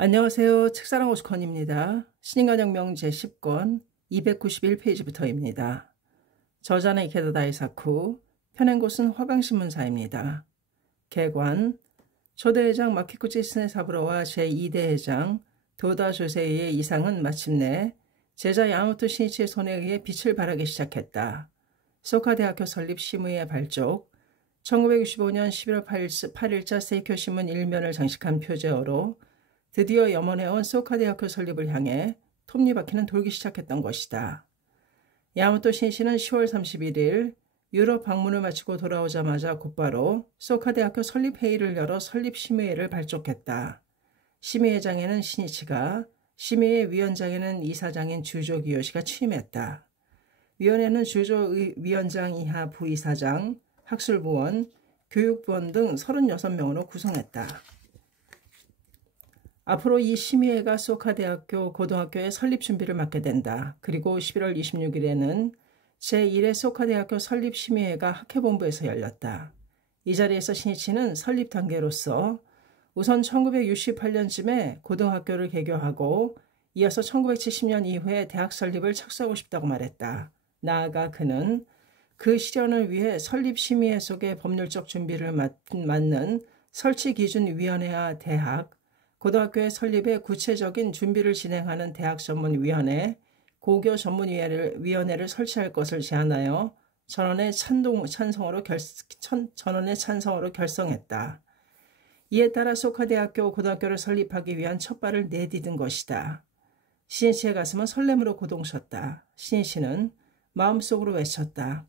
안녕하세요. 책사랑 오스컨입니다. 신인간혁명 제10권 291페이지부터입니다. 저자는 이케다 다이사쿠, 펴낸 곳은 화강신문사입니다. 개관, 초대회장 마키쿠치 스네사부로와 제2대회장 도다 조세이의 이상은 마침내 제자 야마모토 신이치의 손에 의해 빛을 발하기 시작했다. 소카 대학교 설립 시무의 발족, 1965년 11월 8일자 세이쿄 신문 1면을 장식한 표제어로 드디어 염원해온 소카 대학교 설립을 향해 톱니바퀴는 돌기 시작했던 것이다. 야마모토 신이치는 10월 31일 유럽 방문을 마치고 돌아오자마자 곧바로 소카 대학교 설립 회의를 열어 설립 심의회를 발족했다. 심의회장에는 신이치가, 심의회 위원장에는 이사장인 주조 기요시가 취임했다. 위원회는 주조 위원장 이하 부이사장, 학술부원, 교육부원 등 36명으로 구성했다. 앞으로 이 심의회가 소카 대학교 고등학교의 설립 준비를 맡게 된다. 그리고 11월 26일에는 제1회 소카 대학교 설립 심의회가 학회본부에서 열렸다. 이 자리에서 신이치는 설립 단계로서 우선 1968년쯤에 고등학교를 개교하고 이어서 1970년 이후에 대학 설립을 착수하고 싶다고 말했다. 나아가 그는 그 실현을 위해 설립 심의회 속의 법률적 준비를 맡는 설치기준위원회와 대학, 고등학교의 설립에 구체적인 준비를 진행하는 대학전문위원회, 고교전문위원회를 설치할 것을 제안하여 전원의 찬성으로 결성했다. 이에 따라 소카대학교 고등학교를 설립하기 위한 첫발을 내디딘 것이다. 신이치의 가슴은 설렘으로 고동쳤다. 신이치는 마음속으로 외쳤다.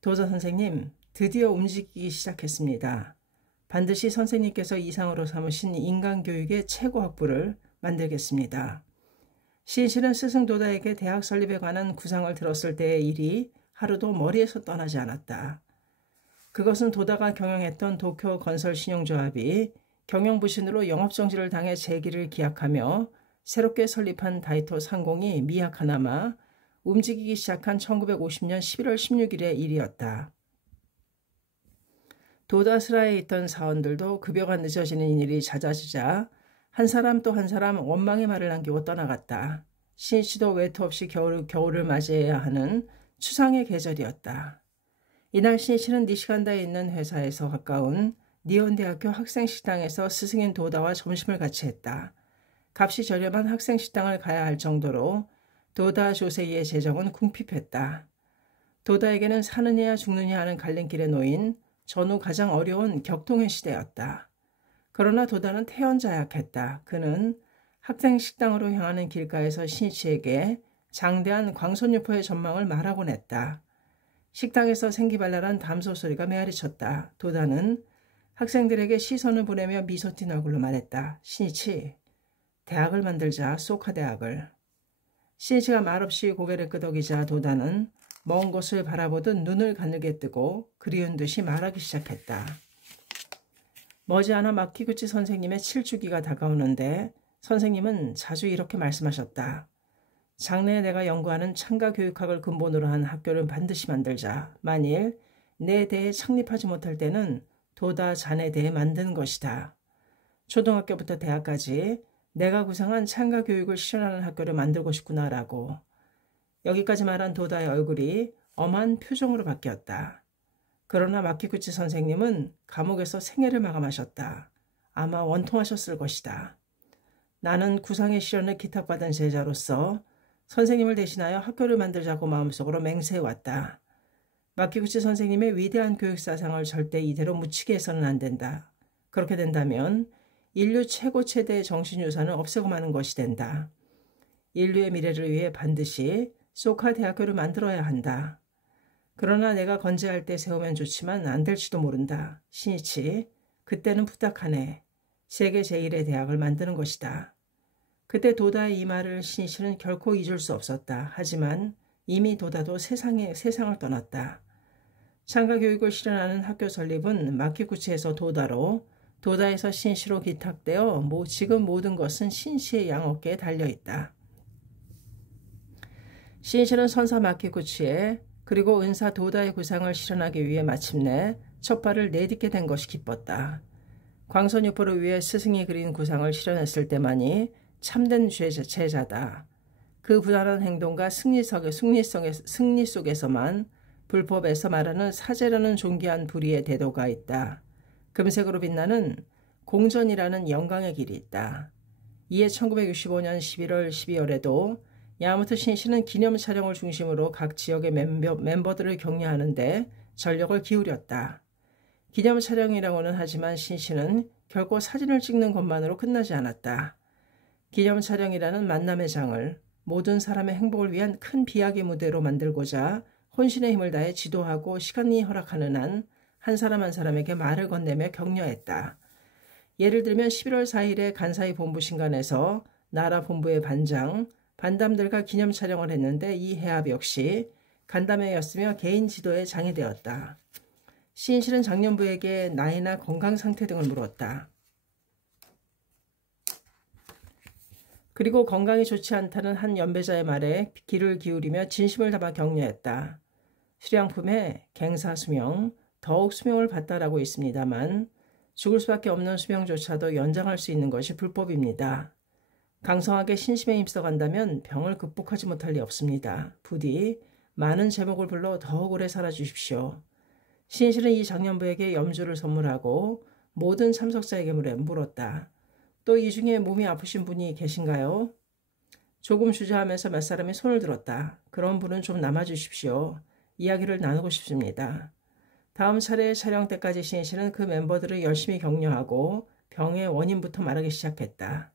도자 선생님, 드디어 움직이기 시작했습니다. 반드시 선생님께서 이상으로 삼으신 인간교육의 최고 학부를 만들겠습니다. 신이치는 스승 도다에게 대학 설립에 관한 구상을 들었을 때의 일이 하루도 머리에서 떠나지 않았다. 그것은 도다가 경영했던 도쿄 건설신용조합이 경영부신으로 영업정지를 당해 재기를 기약하며 새롭게 설립한 다이토 상공이 미약하나마 움직이기 시작한 1950년 11월 16일의 일이었다. 도다스라에 있던 사원들도 급여가 늦어지는 일이 잦아지자 한 사람 또 한 사람 원망의 말을 남기고 떠나갔다. 신이치도 외투 없이 겨울을 맞이해야 하는 추상의 계절이었다. 이날 신이치는 니시간다에 있는 회사에서 가까운 니온대학교 학생식당에서 스승인 도다와 점심을 같이 했다. 값이 저렴한 학생식당을 가야 할 정도로 도다 조세이의 재정은 궁핍했다. 도다에게는 사느냐 죽느냐 하는 갈림길에 놓인 전후 가장 어려운 격통의 시대였다. 그러나 도다는 태연자약했다. 그는 학생식당으로 향하는 길가에서 신이치에게 장대한 광선유포의 전망을 말하곤 했다. 식당에서 생기발랄한 담소 소리가 메아리쳤다. 도다는 학생들에게 시선을 보내며 미소 띤 얼굴로 말했다. 신이치, 대학을 만들자, 소카 대학을. 신이치가 말없이 고개를 끄덕이자 도다는 먼 곳을 바라보듯 눈을 가늘게 뜨고 그리운 듯이 말하기 시작했다. 머지않아 마키구치 선생님의 7주기가 다가오는데 선생님은 자주 이렇게 말씀하셨다. 장래에 내가 연구하는 창가 교육학을 근본으로 한 학교를 반드시 만들자. 만일 내 대에 창립하지 못할 때는 도다 자네 대에 만드는 것이다. 초등학교부터 대학까지 내가 구상한 창가 교육을 실현하는 학교를 만들고 싶구나라고. 여기까지 말한 도다의 얼굴이 엄한 표정으로 바뀌었다. 그러나 마키구치 선생님은 감옥에서 생애를 마감하셨다. 아마 원통하셨을 것이다. 나는 구상의 실현을 기탁받은 제자로서 선생님을 대신하여 학교를 만들자고 마음속으로 맹세해왔다. 마키구치 선생님의 위대한 교육사상을 절대 이대로 묻히게 해서는 안 된다. 그렇게 된다면 인류 최고 최대의 정신유산을 없애고 마는 것이 된다. 인류의 미래를 위해 반드시 소카 대학교를 만들어야 한다. 그러나 내가 건재할 때 세우면 좋지만 안 될지도 모른다. 신이치, 그때는 부탁하네. 세계 제1의 대학을 만드는 것이다. 그때 도다의 이 말을 신이치는 결코 잊을 수 없었다. 하지만 이미 도다도 세상을 떠났다. 창가 교육을 실현하는 학교 설립은 마키구치에서 도다로, 도다에서 신이치로 기탁되어 지금 모든 것은 신이치의 양어깨에 달려있다. 신이치는 선사 마키구치에 그리고 은사 도다의 구상을 실현하기 위해 마침내 첫 발을 내딛게 된 것이 기뻤다. 광선유포를 위해 스승이 그린 구상을 실현했을 때만이 참된 제자다. 그 부단한 행동과 승리 속에서만 불법에서 말하는 사제라는 존귀한 불의의 대도가 있다. 금색으로 빛나는 공전이라는 영광의 길이 있다. 이에 1965년 11월 12월에도 야마모토 신시는 기념 촬영을 중심으로 각 지역의 멤버들을 격려하는데 전력을 기울였다. 기념 촬영이라고는 하지만 신시는 결코 사진을 찍는 것만으로 끝나지 않았다. 기념 촬영이라는 만남의 장을 모든 사람의 행복을 위한 큰 비약의 무대로 만들고자 혼신의 힘을 다해 지도하고 시간이 허락하는 한 한 사람 한 사람에게 말을 건네며 격려했다. 예를 들면 11월 4일에 간사이 본부 신간에서 나라 본부의 반담들과 기념 촬영을 했는데 이 해압 역시 간담회였으며 개인 지도에 장이 되었다. 시인실은 장년부에게 나이나 건강 상태 등을 물었다. 그리고 건강이 좋지 않다는 한 연배자의 말에 귀를 기울이며 진심을 담아 격려했다. 수량품에 갱사수명, 더욱 수명을 받다라고 있습니다만 죽을 수밖에 없는 수명조차도 연장할 수 있는 것이 불법입니다. 강성하게 신심에 힘써간다면 병을 극복하지 못할 리 없습니다. 부디 많은 제목을 불러 더욱 오래 살아주십시오. 시인실은 이 장년부에게 염주를 선물하고 모든 참석자에게 물었다. 또 이 중에 몸이 아프신 분이 계신가요? 조금 주저하면서 몇 사람이 손을 들었다. 그런 분은 좀 남아주십시오. 이야기를 나누고 싶습니다. 다음 차례 촬영 때까지 시인실은 그 멤버들을 열심히 격려하고 병의 원인부터 말하기 시작했다.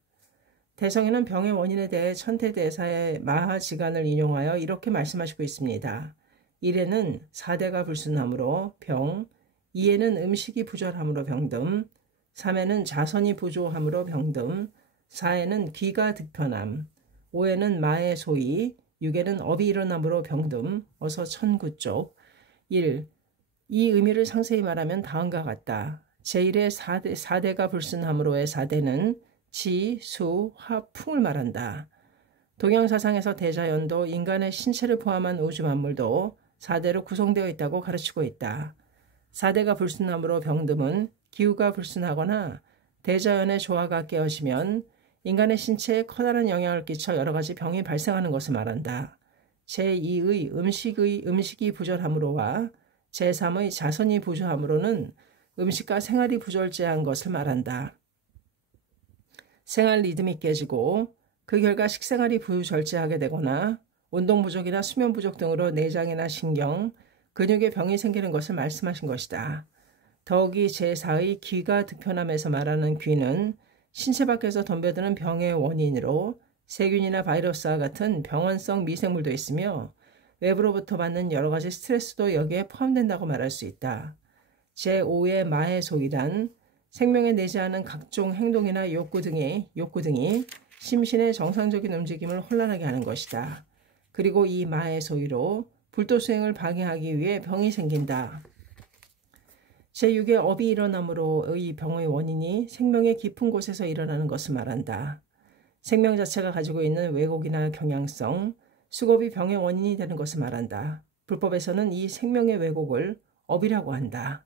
대성에는 병의 원인에 대해 천태대사의 마하지간을 인용하여 이렇게 말씀하시고 있습니다. 1에는 4대가 불순함으로 병, 2에는 음식이 부절함으로 병듦, 3에는 자선이 부조함으로 병듦, 4에는 귀가 득편함, 5에는 마의 소위, 6에는 업이 일어남으로 병듦. 어서 천구 쪽. 1. 이 의미를 상세히 말하면 다음과 같다. 제1의 4대가 불순함으로의 4대는 지, 수, 화, 풍을 말한다. 동양사상에서 대자연도 인간의 신체를 포함한 우주 만물도 4대로 구성되어 있다고 가르치고 있다. 4대가 불순함으로 병듦은 기후가 불순하거나 대자연의 조화가 깨어지면 인간의 신체에 커다란 영향을 끼쳐 여러 가지 병이 발생하는 것을 말한다. 제2의 음식이 부절함으로와 제3의 자선이 부조함으로는 음식과 생활이 부절제한 것을 말한다. 생활 리듬이 깨지고 그 결과 식생활이 부절제하게 되거나 운동 부족이나 수면 부족 등으로 내장이나 신경, 근육에 병이 생기는 것을 말씀하신 것이다. 더욱이 제4의 귀가 득편함에서 말하는 귀는 신체 밖에서 덤벼드는 병의 원인으로 세균이나 바이러스와 같은 병원성 미생물도 있으며 외부로부터 받는 여러 가지 스트레스도 여기에 포함된다고 말할 수 있다. 제5의 마의 소이란 생명에 내재하는 각종 행동이나 욕구 등이 심신의 정상적인 움직임을 혼란하게 하는 것이다. 그리고 이 마의 소이로 불도 수행을 방해하기 위해 병이 생긴다. 제6의 업이 일어남으로의 병의 원인이 생명의 깊은 곳에서 일어나는 것을 말한다. 생명 자체가 가지고 있는 왜곡이나 경향성, 수급이 병의 원인이 되는 것을 말한다. 불법에서는 이 생명의 왜곡을 업이라고 한다.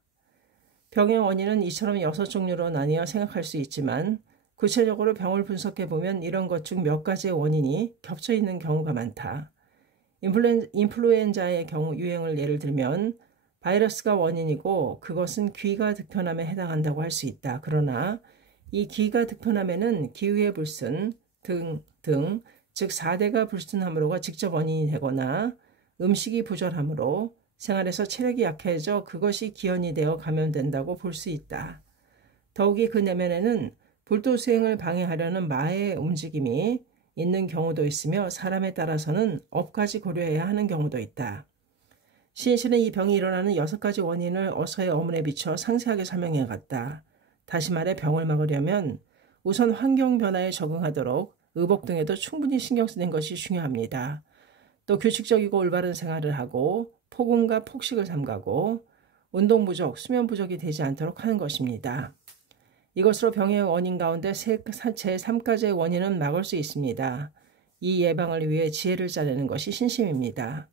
병의 원인은 이처럼 6종류로 나뉘어 생각할 수 있지만 구체적으로 병을 분석해보면 이런 것 중 몇 가지의 원인이 겹쳐 있는 경우가 많다. 인플루엔자의 경우 유행을 예를 들면 바이러스가 원인이고 그것은 귀가 득편함에 해당한다고 할 수 있다. 그러나 이 귀가 득편함에는 기후의 불순 등, 즉 4대가 불순함으로가 직접 원인이 되거나 음식이 부절함으로 생활에서 체력이 약해져 그것이 기원이 되어 감염된다고 볼 수 있다. 더욱이 그 내면에는 불도 수행을 방해하려는 마의 움직임이 있는 경우도 있으며 사람에 따라서는 업까지 고려해야 하는 경우도 있다. 시인실은 이 병이 일어나는 6가지 원인을 어서의 어문에 비춰 상세하게 설명해 갔다. 다시 말해 병을 막으려면 우선 환경 변화에 적응하도록 의복 등에도 충분히 신경 쓰는 것이 중요합니다. 또 규칙적이고 올바른 생활을 하고 폭음과 폭식을 삼가고 운동 부족, 수면 부족이 되지 않도록 하는 것입니다. 이것으로 병의 원인 가운데 제3가지의 원인은 막을 수 있습니다. 이 예방을 위해 지혜를 짜내는 것이 신심입니다.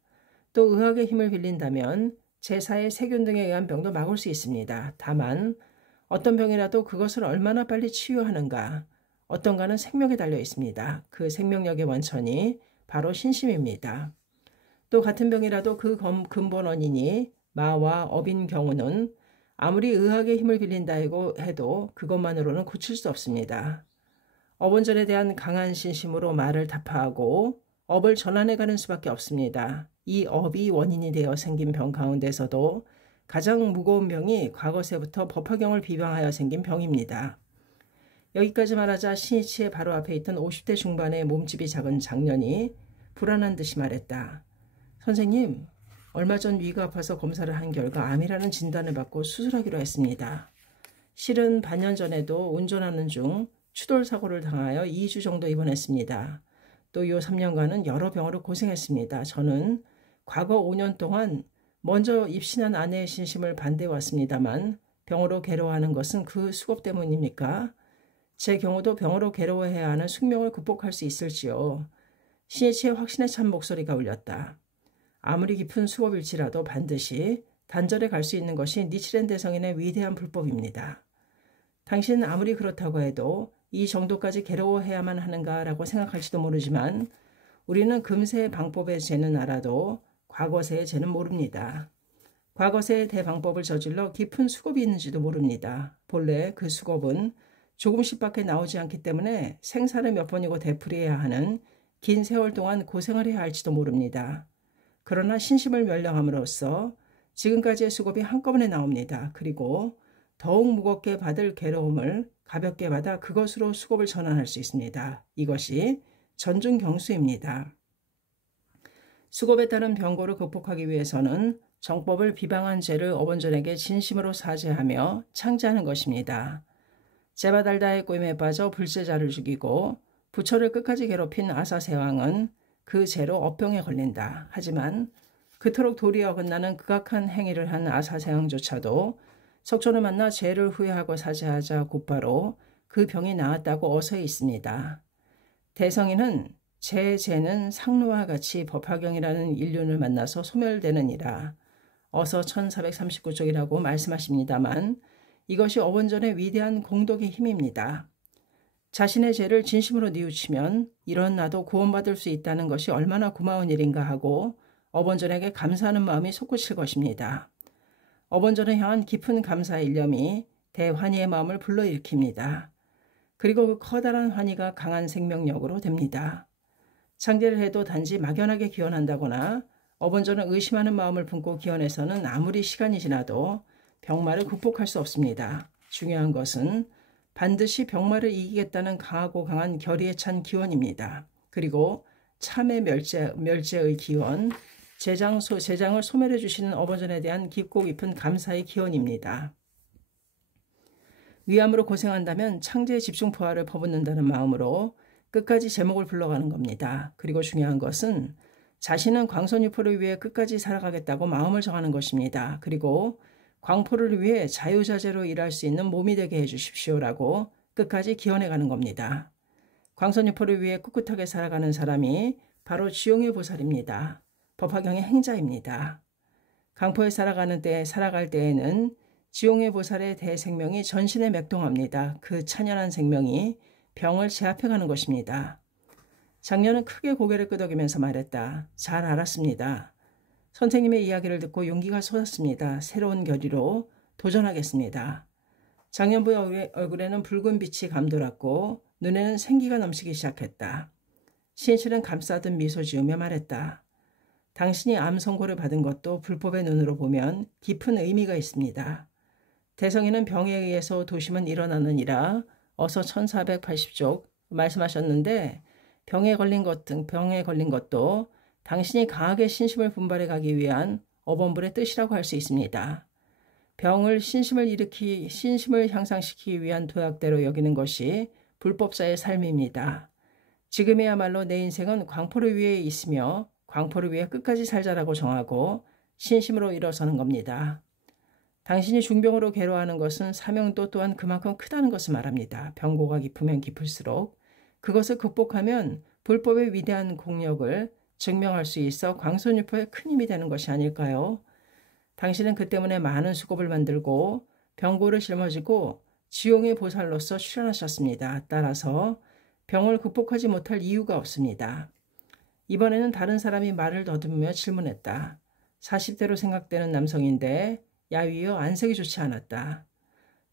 또 의학의 힘을 빌린다면 제4의 세균 등에 의한 병도 막을 수 있습니다. 다만 어떤 병이라도 그것을 얼마나 빨리 치유하는가, 어떤가는 생명에 달려 있습니다. 그 생명력의 원천이 바로 신심입니다. 또 같은 병이라도 그 근본 원인이 마와 업인 경우는 아무리 의학의 힘을 빌린다 해도 그것만으로는 고칠 수 없습니다. 업원전에 대한 강한 신심으로 말을 타파하고 업을 전환해가는 수밖에 없습니다. 이 업이 원인이 되어 생긴 병 가운데서도 가장 무거운 병이 과거세부터 법화경을 비방하여 생긴 병입니다. 여기까지 말하자 신이치의 바로 앞에 있던 50대 중반의 몸집이 작은 장년이 불안한 듯이 말했다. 선생님, 얼마 전 위가 아파서 검사를 한 결과 암이라는 진단을 받고 수술하기로 했습니다. 실은 반년 전에도 운전하는 중 추돌 사고를 당하여 2주 정도 입원했습니다. 또 요 3년간은 여러 병으로 고생했습니다. 저는 과거 5년 동안 먼저 입신한 아내의 신심을 반대해왔습니다만 병으로 괴로워하는 것은 그 수고 때문입니까? 제 경우도 병으로 괴로워해야 하는 숙명을 극복할 수 있을지요. 신이치의 확신에 찬 목소리가 울렸다. 아무리 깊은 수업일지라도 반드시 단절해 갈 수 있는 것이 니치렌 대성인의 위대한 불법입니다. 당신은 아무리 그렇다고 해도 이 정도까지 괴로워해야만 하는가라고 생각할지도 모르지만 우리는 금세의 방법의 죄는 알아도 과거세의 죄는 모릅니다. 과거세의 대방법을 저질러 깊은 수겁이 있는지도 모릅니다. 본래 그 수겁은 조금씩밖에 나오지 않기 때문에 생사를 몇 번이고 되풀이해야 하는 긴 세월 동안 고생을 해야 할지도 모릅니다. 그러나 신심을 멸령함으로써 지금까지의 수겁이 한꺼번에 나옵니다. 그리고 더욱 무겁게 받을 괴로움을 가볍게 받아 그것으로 수겁을 전환할 수 있습니다. 이것이 전중경수입니다. 수겁에 따른 병고를 극복하기 위해서는 정법을 비방한 죄를 어본전에게 진심으로 사죄하며 창제하는 것입니다. 제바달다의 꼬임에 빠져 불제자를 죽이고 부처를 끝까지 괴롭힌 아사세왕은 그 죄로 업병에 걸린다. 하지만 그토록 도리에 어긋나는 극악한 행위를 한 아사세왕조차도 석촌을 만나 죄를 후회하고 사죄하자 곧바로 그 병이 나았다고 어서에 있습니다. 대성인은 제 죄는 상루와 같이 법화경이라는 인륜을 만나서 소멸되느니라. 어서 1439쪽이라고 말씀하십니다만 이것이 어본전의 위대한 공덕의 힘입니다. 자신의 죄를 진심으로 뉘우치면 이런 나도 구원받을 수 있다는 것이 얼마나 고마운 일인가 하고 어본전에게 감사하는 마음이 솟구칠 것입니다. 어본전을 향한 깊은 감사의 일념이 대환희의 마음을 불러일으킵니다. 그리고 그 커다란 환희가 강한 생명력으로 됩니다. 창제를 해도 단지 막연하게 기원한다거나 어본전을 의심하는 마음을 품고 기원해서는 아무리 시간이 지나도 병마를 극복할 수 없습니다. 중요한 것은 반드시 병마를 이기겠다는 강하고 강한 결의에 찬 기원입니다. 그리고 참의 멸제의 기원, 재장을 소멸해 주시는 어본전에 대한 깊고 깊은 감사의 기원입니다. 위암으로 고생한다면 창제의 집중포화를 퍼붓는다는 마음으로 끝까지 제목을 불러가는 겁니다. 그리고 중요한 것은 자신은 광선유포를 위해 끝까지 살아가겠다고 마음을 정하는 것입니다. 그리고 광포를 위해 자유자재로 일할 수 있는 몸이 되게 해주십시오라고 끝까지 기원해가는 겁니다. 광선유포를 위해 꿋꿋하게 살아가는 사람이 바로 지용의 보살입니다. 법화경의 행자입니다. 강포에 살아갈 때에는 지용의 보살의 대생명이 전신에 맥동합니다. 그 찬연한 생명이 병을 제압해가는 것입니다. 장녀는 크게 고개를 끄덕이면서 말했다. 잘 알았습니다. 선생님의 이야기를 듣고 용기가 솟았습니다. 새로운 결의로 도전하겠습니다. 장년부의 얼굴에는 붉은 빛이 감돌았고 눈에는 생기가 넘치기 시작했다. 신실은 감싸듯 미소 지으며 말했다. 당신이 암 선고를 받은 것도 불법의 눈으로 보면 깊은 의미가 있습니다. 대성인은 병에 의해서 도심은 일어나느니라 어서 1480쪽 말씀하셨는데 병에 걸린 것도 당신이 강하게 신심을 분발해 가기 위한 어본불의 뜻이라고 할 수 있습니다. 병을 신심을 향상시키기 위한 도약대로 여기는 것이 불법자의 삶입니다. 지금이야말로 내 인생은 광포를 위해 있으며 광포를 위해 끝까지 살자라고 정하고 신심으로 일어서는 겁니다. 당신이 중병으로 괴로워하는 것은 사명도 또한 그만큼 크다는 것을 말합니다. 병고가 깊으면 깊을수록 그것을 극복하면 불법의 위대한 공력을 증명할 수 있어 광선유포의 큰 힘이 되는 것이 아닐까요? 당신은 그 때문에 많은 수겁을 만들고 병고를 짊어지고 지용의 보살로서 출연하셨습니다. 따라서 병을 극복하지 못할 이유가 없습니다. 이번에는 다른 사람이 말을 더듬으며 질문했다. 40대로 생각되는 남성인데 야위어 안색이 좋지 않았다.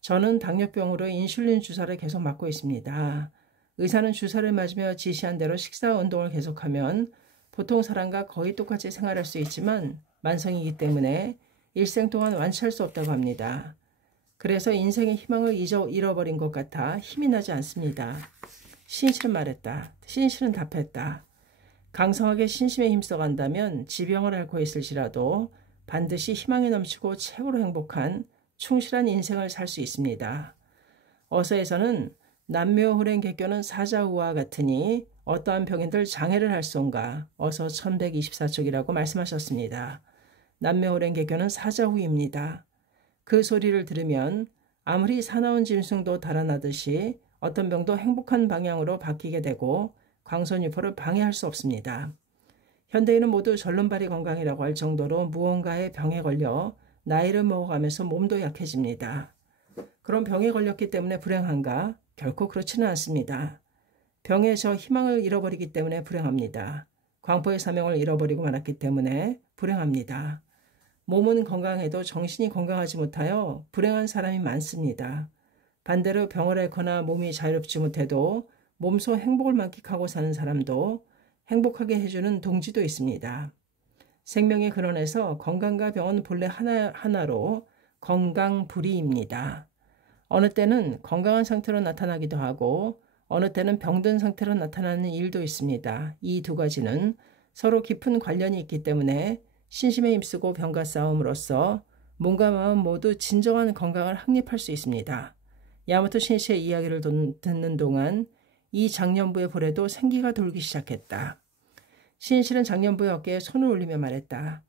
저는 당뇨병으로 인슐린 주사를 계속 맞고 있습니다. 의사는 주사를 맞으며 지시한 대로 식사 운동을 계속하면 보통 사람과 거의 똑같이 생활할 수 있지만 만성이기 때문에 일생 동안 완치할 수 없다고 합니다. 그래서 인생의 희망을 잃어버린 것 같아 힘이 나지 않습니다. 신실은 말했다. 신실은 답했다. 강성하게 신심에 힘써간다면 지병을 앓고 있을지라도 반드시 희망이 넘치고 최고로 행복한 충실한 인생을 살 수 있습니다. 어서에서는 남묘호랭개교는 사자우와 같으니 어떠한 병인들 장애를 할소인가 어서 1124쪽이라고 말씀하셨습니다. 남묘호랭개교는 사자후입니다. 그 소리를 들으면 아무리 사나운 짐승도 달아나듯이 어떤 병도 행복한 방향으로 바뀌게 되고 광선유포를 방해할 수 없습니다. 현대인은 모두 절름발이 건강이라고 할 정도로 무언가의 병에 걸려 나이를 먹어가면서 몸도 약해집니다. 그런 병에 걸렸기 때문에 불행한가? 결코 그렇지는 않습니다. 병에 저 희망을 잃어버리기 때문에 불행합니다. 광포의 사명을 잃어버리고 말았기 때문에 불행합니다. 몸은 건강해도 정신이 건강하지 못하여 불행한 사람이 많습니다. 반대로 병을 앓거나 몸이 자유롭지 못해도 몸소 행복을 만끽하고 사는 사람도 행복하게 해주는 동지도 있습니다. 생명의 근원에서 건강과 병은 본래 하나로 건강불이입니다. 어느 때는 건강한 상태로 나타나기도 하고 어느 때는 병든 상태로 나타나는 일도 있습니다. 이 두 가지는 서로 깊은 관련이 있기 때문에 신심에 힘쓰고 병과 싸움으로써 몸과 마음 모두 진정한 건강을 확립할 수 있습니다. 야마토 신시의 이야기를 듣는 동안 이 장년부의 볼에도 생기가 돌기 시작했다. 신실은 장년부의 어깨에 손을 올리며 말했다.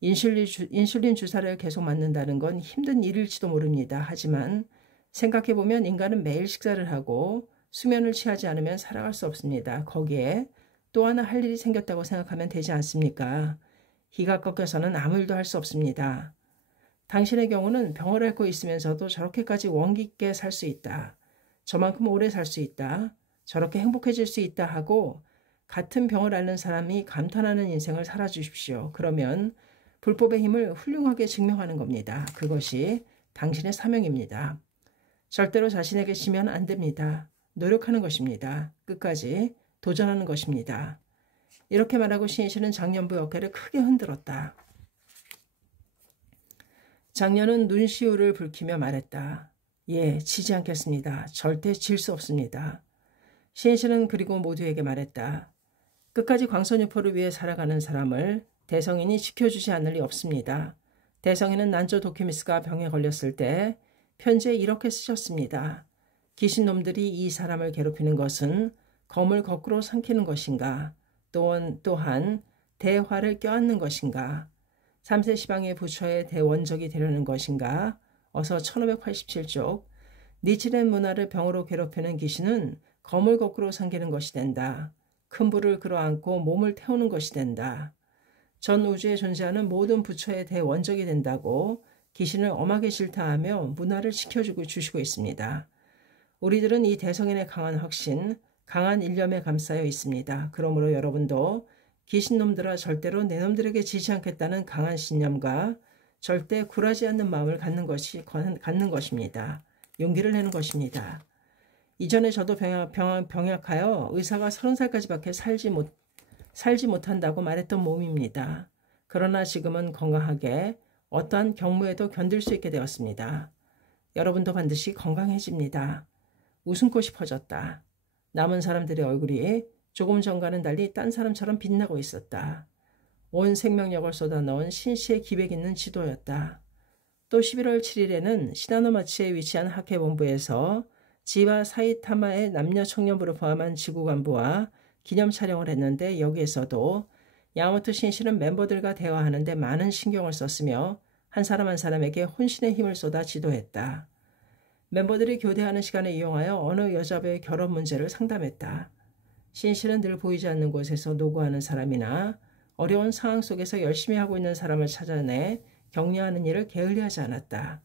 인슐린 주사를 계속 맞는다는 건 힘든 일일지도 모릅니다. 하지만 생각해보면 인간은 매일 식사를 하고 수면을 취하지 않으면 살아갈 수 없습니다. 거기에 또 하나 할 일이 생겼다고 생각하면 되지 않습니까? 기가 꺾여서는 아무 일도 할 수 없습니다. 당신의 경우는 병을 앓고 있으면서도 저렇게까지 원기 있게 살 수 있다. 저만큼 오래 살 수 있다. 저렇게 행복해질 수 있다 하고 같은 병을 앓는 사람이 감탄하는 인생을 살아주십시오. 그러면 불법의 힘을 훌륭하게 증명하는 겁니다. 그것이 당신의 사명입니다. 절대로 자신에게 지면 안 됩니다. 노력하는 것입니다. 끝까지 도전하는 것입니다. 이렇게 말하고 신실은 장년부의 어깨를 크게 흔들었다. 장년은 눈시울을 붉히며 말했다. 예, 지지 않겠습니다. 절대 질 수 없습니다. 신실은 그리고 모두에게 말했다. 끝까지 광선유포를 위해 살아가는 사람을 대성인이 지켜주지 않을 리 없습니다. 대성인은 난조 도키미스가 병에 걸렸을 때 편지에 이렇게 쓰셨습니다. 귀신놈들이 이 사람을 괴롭히는 것은 검을 거꾸로 삼키는 것인가? 또한 대화를 껴안는 것인가? 3세 시방의 부처의 대원적이 되려는 것인가? 어서 1587쪽 니치렌 문화를 병으로 괴롭히는 귀신은 검을 거꾸로 삼키는 것이 된다. 큰 불을 끌어안고 몸을 태우는 것이 된다. 전 우주에 존재하는 모든 부처의 대원적이 된다고 귀신을 엄하게 질타하며 문화를 지켜주시고 있습니다. 우리들은 이 대성인의 강한 확신, 강한 일념에 감싸여 있습니다. 그러므로 여러분도 귀신놈들아 절대로 내 놈들에게 지지 않겠다는 강한 신념과 절대 굴하지 않는 마음을 갖는 것입니다. 용기를 내는 것입니다. 이전에 저도 병약하여 의사가 30살까지밖에 살지 못한다고 말했던 몸입니다. 그러나 지금은 건강하게 어떠한 경무에도 견딜 수 있게 되었습니다. 여러분도 반드시 건강해집니다. 웃음꽃이 퍼졌다. 남은 사람들의 얼굴이 조금 전과는 달리 딴 사람처럼 빛나고 있었다. 온 생명력을 쏟아넣은 신시의 기백 있는 지도였다. 또 11월 7일에는 시다노마치에 위치한 학회본부에서 지바 사이타마의 남녀 청년부를 포함한 지구 간부와 기념 촬영을 했는데 여기에서도 야마토 신시는 멤버들과 대화하는데 많은 신경을 썼으며 한 사람 한 사람에게 혼신의 힘을 쏟아 지도했다. 멤버들이 교대하는 시간을 이용하여 어느 여자배의 결혼 문제를 상담했다. 신시는 늘 보이지 않는 곳에서 노고하는 사람이나 어려운 상황 속에서 열심히 하고 있는 사람을 찾아내 격려하는 일을 게을리하지 않았다.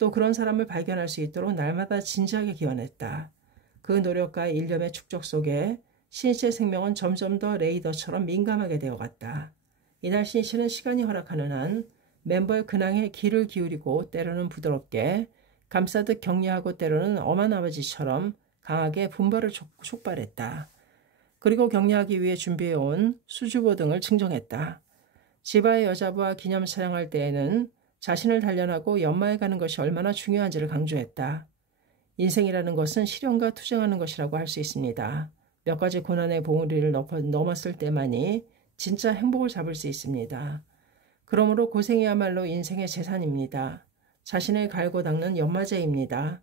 또 그런 사람을 발견할 수 있도록 날마다 진지하게 기원했다. 그 노력과 일념의 축적 속에 신이치의 생명은 점점 더 레이더처럼 민감하게 되어갔다. 이날 신이치는 시간이 허락하는 한 멤버의 근황에 귀를 기울이고 때로는 부드럽게 감싸듯 격려하고 때로는 엄한 아버지처럼 강하게 분발을 촉발했다. 그리고 격려하기 위해 준비해온 수주보 등을 증정했다. 지바의 여자부와 기념 촬영할 때에는 자신을 단련하고 연마해 가는 것이 얼마나 중요한지를 강조했다. 인생이라는 것은 실현과 투쟁하는 것이라고 할 수 있습니다. 몇 가지 고난의 봉우리를 넘었을 때만이 진짜 행복을 잡을 수 있습니다. 그러므로 고생이야말로 인생의 재산입니다. 자신을 갈고 닦는 연마제입니다.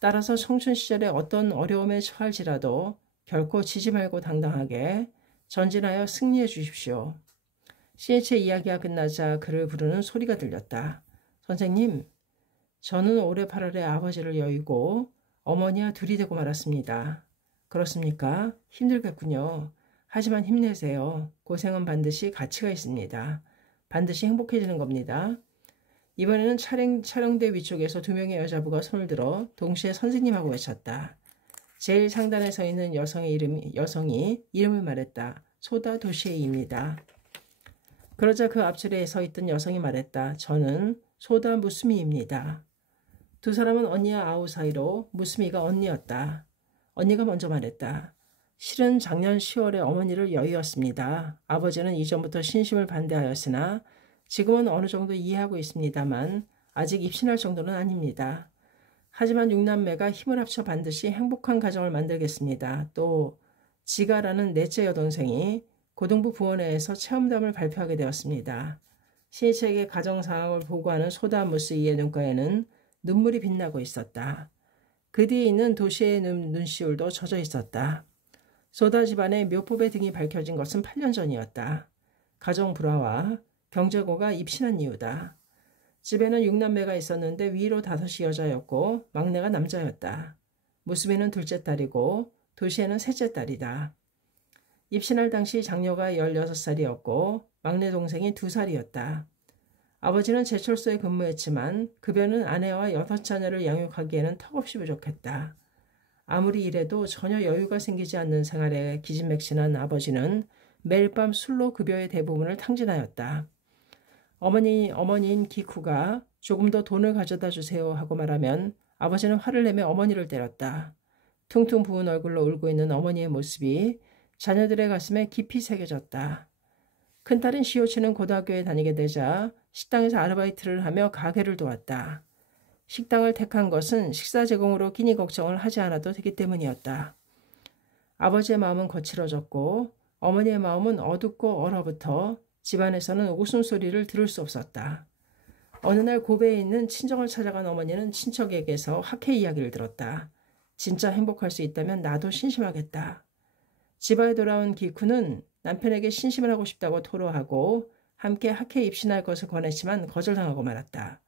따라서 청춘 시절에 어떤 어려움에 처할지라도 결코 지지 말고 당당하게 전진하여 승리해 주십시오. 신이치의 이야기가 끝나자 그를 부르는 소리가 들렸다. 선생님, 저는 올해 8월에 아버지를 여의고 어머니와 둘이 되고 말았습니다. 그렇습니까? 힘들겠군요. 하지만 힘내세요. 고생은 반드시 가치가 있습니다. 반드시 행복해지는 겁니다. 이번에는 촬영대 위쪽에서 두 명의 여자부가 손을 들어 동시에 선생님하고 외쳤다. 제일 상단에 서 있는 여성이 이름을 말했다. 소다 도시에이입니다. 그러자 그 앞줄에 서 있던 여성이 말했다. 저는 소다 무스미입니다. 두 사람은 언니와 아우 사이로 무스미가 언니였다. 언니가 먼저 말했다. 실은 작년 10월에 어머니를 여의었습니다. 아버지는 이전부터 신심을 반대하였으나 지금은 어느 정도 이해하고 있습니다만 아직 입신할 정도는 아닙니다. 하지만 육남매가 힘을 합쳐 반드시 행복한 가정을 만들겠습니다. 또 지가라는 넷째 여동생이 고등부 부원회에서 체험담을 발표하게 되었습니다. 신이치에게 가정 상황을 보고하는 소다 무스이의 눈가에는 눈물이 빛나고 있었다. 그 뒤에 있는 도시의 눈시울도 젖어 있었다. 소다 집안의 묘법의 등이 밝혀진 것은 8년 전이었다. 가정 불화와 경제고가 입신한 이유다. 집에는 6남매가 있었는데 위로 5이 여자였고 막내가 남자였다. 무스미는 둘째 딸이고 도시에는 셋째 딸이다. 입신할 당시 장녀가 16살이었고 막내 동생이 2살이었다. 아버지는 제철소에 근무했지만 급여는 아내와 6자녀를 양육하기에는 턱없이 부족했다. 아무리 일해도 전혀 여유가 생기지 않는 생활에 기진맥진한 아버지는 매일 밤 술로 급여의 대부분을 탕진하였다. 어머니인 기쿠가 조금 더 돈을 가져다 주세요 하고 말하면 아버지는 화를 내며 어머니를 때렸다. 퉁퉁 부은 얼굴로 울고 있는 어머니의 모습이 자녀들의 가슴에 깊이 새겨졌다. 큰딸인 시오치는 고등학교에 다니게 되자 식당에서 아르바이트를 하며 가게를 도왔다. 식당을 택한 것은 식사 제공으로 끼니 걱정을 하지 않아도 되기 때문이었다. 아버지의 마음은 거칠어졌고 어머니의 마음은 어둡고 얼어붙어 집안에서는 웃음소리를 들을 수 없었다. 어느 날 고베에 있는 친정을 찾아간 어머니는 친척에게서 학회 이야기를 들었다. 진짜 행복할 수 있다면 나도 신심하겠다. 집안에 돌아온 기쿠는 남편에게 신심을 하고 싶다고 토로하고 함께 학회에 입신할 것을 권했지만 거절당하고 말았다.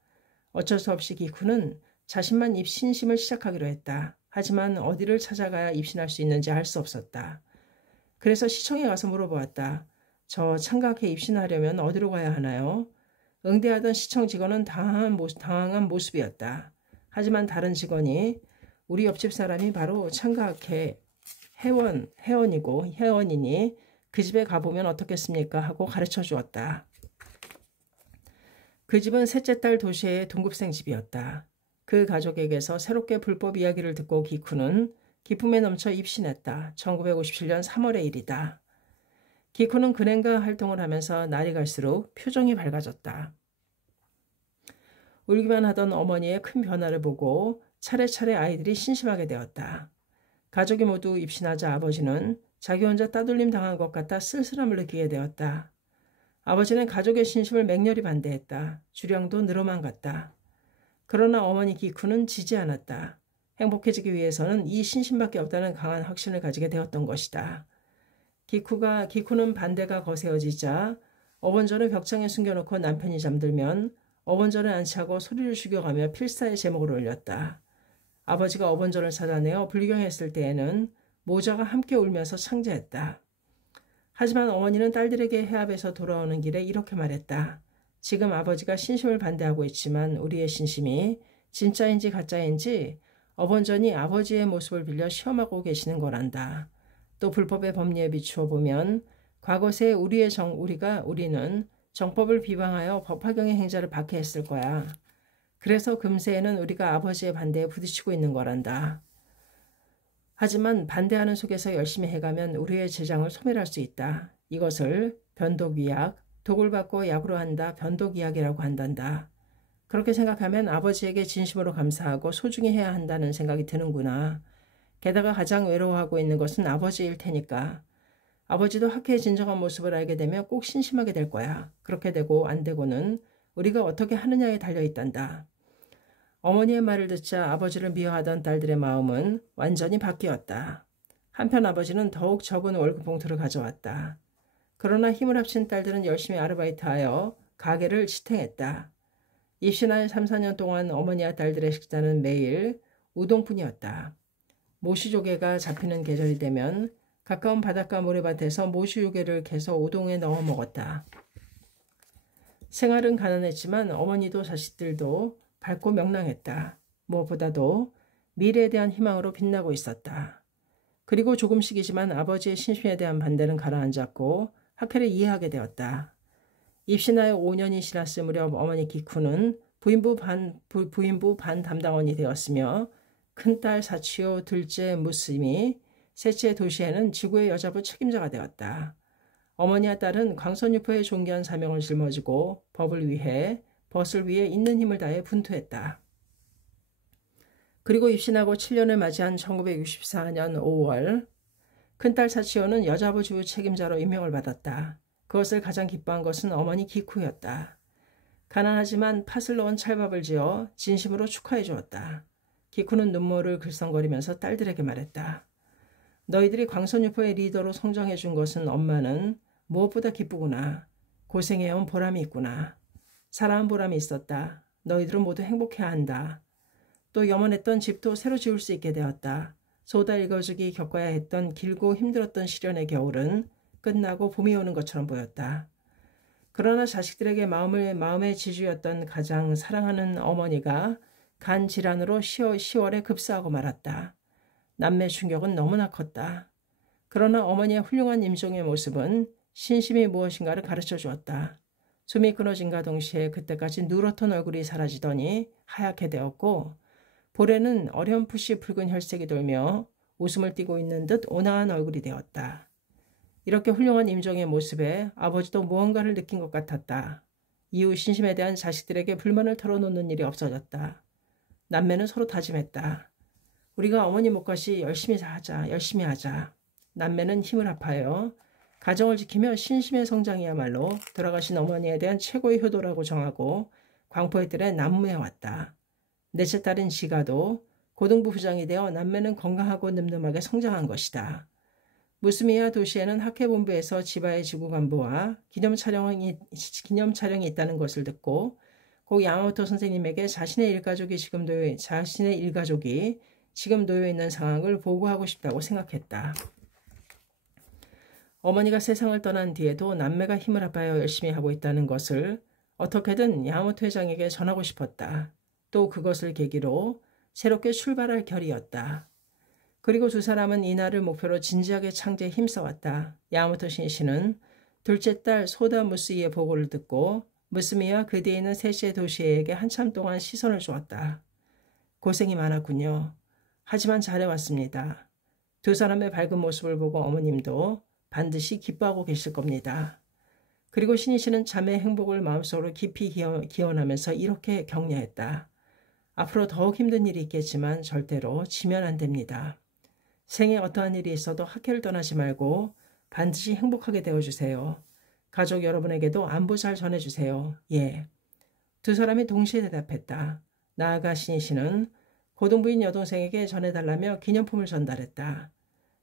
어쩔 수 없이 기쿠는 자신만 입신심을 시작하기로 했다. 하지만 어디를 찾아가야 입신할 수 있는지 알 수 없었다. 그래서 시청에 가서 물어보았다. 저 창가학회에 입신하려면 어디로 가야 하나요? 응대하던 시청 직원은 당황한 모습이었다. 하지만 다른 직원이 우리 옆집 사람이 바로 창가학회 회원이니 그 집에 가보면 어떻겠습니까? 하고 가르쳐 주었다. 그 집은 셋째 딸 도시의 동급생 집이었다. 그 가족에게서 새롭게 불법 이야기를 듣고 기쿠는 기쁨에 넘쳐 입신했다. 1957년 3월의 일이다. 기쿠는 근행가 활동을 하면서 날이 갈수록 표정이 밝아졌다. 울기만 하던 어머니의 큰 변화를 보고 차례차례 아이들이 신심하게 되었다. 가족이 모두 입신하자 아버지는 자기 혼자 따돌림 당한 것 같아 쓸쓸함을 느끼게 되었다. 아버지는 가족의 신심을 맹렬히 반대했다. 주량도 늘어만 갔다. 그러나 어머니 기쿠는 지지 않았다. 행복해지기 위해서는 이 신심밖에 없다는 강한 확신을 가지게 되었던 것이다. 기쿠는 반대가 거세어지자 어번전을 벽장에 숨겨놓고 남편이 잠들면 어번전을 안치하고 소리를 죽여가며 필사의 제목을 올렸다. 아버지가 어번전을 찾아내어 불경했을 때에는 모자가 함께 울면서 창제했다. 하지만 어머니는 딸들에게 해압에서 돌아오는 길에 이렇게 말했다. 지금 아버지가 신심을 반대하고 있지만 우리의 신심이 진짜인지 가짜인지 어번전이 아버지의 모습을 빌려 시험하고 계시는 거란다. 또 불법의 법리에 비추어 보면 과거세 우리는 정법을 비방하여 법화경의 행자를 박해했을 거야. 그래서 금세에는 우리가 아버지의 반대에 부딪히고 있는 거란다. 하지만 반대하는 속에서 열심히 해가면 우리의 재장을 소멸할 수 있다. 이것을 변독위약, 독을 받고 약으로 한다 변독이약이라고 한단다. 그렇게 생각하면 아버지에게 진심으로 감사하고 소중히 해야 한다는 생각이 드는구나. 게다가 가장 외로워하고 있는 것은 아버지일 테니까. 아버지도 학회의 진정한 모습을 알게 되면 꼭 신심하게 될 거야. 그렇게 되고 안 되고는 우리가 어떻게 하느냐에 달려있단다. 어머니의 말을 듣자 아버지를 미워하던 딸들의 마음은 완전히 바뀌었다. 한편 아버지는 더욱 적은 월급 봉투를 가져왔다. 그러나 힘을 합친 딸들은 열심히 아르바이트하여 가게를 지탱했다. 입시한 3, 4년 동안 어머니와 딸들의 식사는 매일 우동뿐이었다. 모시조개가 잡히는 계절이 되면 가까운 바닷가 모래밭에서 모시조개를 캐서 우동에 넣어 먹었다. 생활은 가난했지만 어머니도 자식들도 밝고 명랑했다. 무엇보다도 미래에 대한 희망으로 빛나고 있었다. 그리고 조금씩이지만 아버지의 신심에 대한 반대는 가라앉았고 학회를 이해하게 되었다. 입신하여 5년이 지났을 무렵 어머니 기쿠는 부인부 반 담당원이 되었으며 큰딸 사치오, 둘째 무스미, 셋째 도시에는 지구의 여자부 책임자가 되었다. 어머니와 딸은 광선유포의 존귀한 사명을 짊어지고 법을 위해 벗을 위해 있는 힘을 다해 분투했다. 그리고 입신하고 7년을 맞이한 1964년 5월 큰딸 사치오는 여자부 주부 책임자로 임명을 받았다. 그것을 가장 기뻐한 것은 어머니 기쿠였다. 가난하지만 팥을 넣은 찰밥을 지어 진심으로 축하해 주었다. 기쿠는 눈물을 글썽거리면서 딸들에게 말했다. 너희들이 광선유포의 리더로 성장해 준 것은 엄마는 무엇보다 기쁘구나. 고생해온 보람이 있구나. 살아온 보람이 있었다. 너희들은 모두 행복해야 한다. 또 염원했던 집도 새로 지을 수 있게 되었다. 소다 읽어주기 겪어야 했던 길고 힘들었던 시련의 겨울은 끝나고 봄이 오는 것처럼 보였다. 그러나 자식들에게 마음의 지주였던 가장 사랑하는 어머니가 간 질환으로 10월에 급사하고 말았다. 남매 충격은 너무나 컸다. 그러나 어머니의 훌륭한 임종의 모습은 신심이 무엇인가를 가르쳐 주었다. 숨이 끊어진과 동시에 그때까지 누렇던 얼굴이 사라지더니 하얗게 되었고 볼에는 어렴풋이 붉은 혈색이 돌며 웃음을 띠고 있는 듯 온화한 얼굴이 되었다. 이렇게 훌륭한 임종의 모습에 아버지도 무언가를 느낀 것 같았다. 이후 신심에 대한 자식들에게 불만을 털어놓는 일이 없어졌다. 남매는 서로 다짐했다. 우리가 어머니 몫같이 열심히 하자. 남매는 힘을 합하여 가정을 지키며 신심의 성장이야말로 돌아가신 어머니에 대한 최고의 효도라고 정하고 광포의 뜰에 난무해왔다. 넷째 딸인 지가도 고등부 부장이 되어 남매는 건강하고 늠름하게 성장한 것이다. 무스미야 도시에는 학회본부에서 지바의 지구간부와 기념 촬영이 있다는 것을 듣고 고 야마모토 선생님에게 자신의 일가족이 지금 놓여 있는 상황을 보고하고 싶다고 생각했다. 어머니가 세상을 떠난 뒤에도 남매가 힘을 합하여 열심히 하고 있다는 것을 어떻게든 야마모토 회장에게 전하고 싶었다. 또 그것을 계기로 새롭게 출발할 결이었다. 그리고 두 사람은 이날을 목표로 진지하게 창제에 힘써왔다. 야마모토 신씨는 둘째 딸 소다 무스이의 보고를 듣고 무스미와 그 뒤에 있는 셋째 도시에게 한참 동안 시선을 주었다. 고생이 많았군요. 하지만 잘해왔습니다. 두 사람의 밝은 모습을 보고 어머님도 반드시 기뻐하고 계실 겁니다. 그리고 신희 씨는 자매의 행복을 마음속으로 깊이 기원하면서 이렇게 격려했다. 앞으로 더욱 힘든 일이 있겠지만 절대로 지면 안 됩니다. 생에 어떠한 일이 있어도 학회를 떠나지 말고 반드시 행복하게 되어주세요. 가족 여러분에게도 안부 잘 전해주세요. 예. 두 사람이 동시에 대답했다. 나아가 신희 씨는 고등부인 여동생에게 전해달라며 기념품을 전달했다.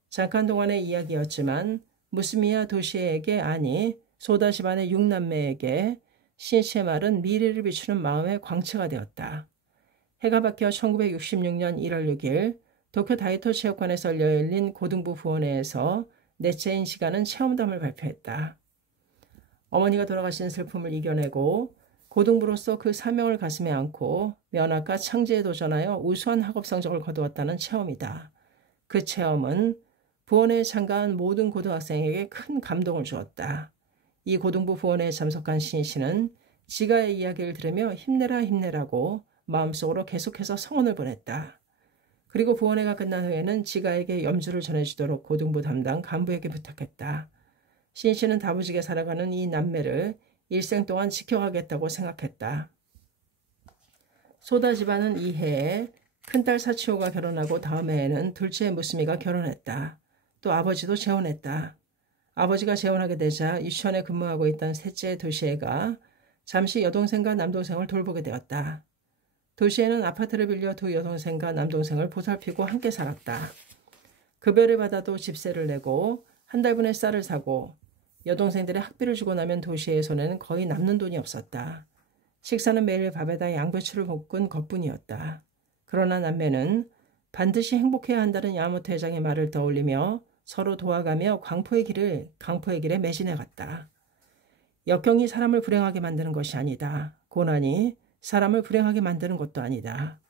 잠깐 동안의 이야기였지만 무스미야 도시에게 아니 소다 집안의 6남매에게 신희 씨의 말은 미래를 비추는 마음의 광채가 되었다. 해가 바뀌어 1966년 1월 6일 도쿄 다이토 체육관에서 열린 고등부 부원회에서 넷째인 시간은 체험담을 발표했다. 어머니가 돌아가신 슬픔을 이겨내고 고등부로서 그 사명을 가슴에 안고 면학과 창제에 도전하여 우수한 학업 성적을 거두었다는 체험이다. 그 체험은 부원회에 참가한 모든 고등학생에게 큰 감동을 주었다. 이 고등부 부원회에 참석한 신 씨는 지가의 이야기를 들으며 힘내라 힘내라고 마음속으로 계속해서 성원을 보냈다. 그리고 부원회가 끝난 후에는 지가에게 염주를 전해주도록 고등부 담당 간부에게 부탁했다. 신 씨는 다부지게 살아가는 이 남매를 일생 동안 지켜가겠다고 생각했다. 소다 집안은 이 해에 큰딸 사치호가 결혼하고 다음 해에는 둘째 무스미가 결혼했다. 또 아버지도 재혼했다. 아버지가 재혼하게 되자 유치원에 근무하고 있던 셋째 도시애가 잠시 여동생과 남동생을 돌보게 되었다. 도시애는 아파트를 빌려 두 여동생과 남동생을 보살피고 함께 살았다. 급여를 받아도 집세를 내고 한 달분의 쌀을 사고 여동생들의 학비를 주고 나면 도시애의 손에는 거의 남는 돈이 없었다. 식사는 매일 밥에다 양배추를 볶은 것뿐이었다. 그러나 남매는 반드시 행복해야 한다는 야마토 회장의 말을 떠올리며 서로 도와가며 강포의 길에 매진해 갔다. 역경이 사람을 불행하게 만드는 것이 아니다. 고난이 사람을 불행하게 만드는 것도 아니다.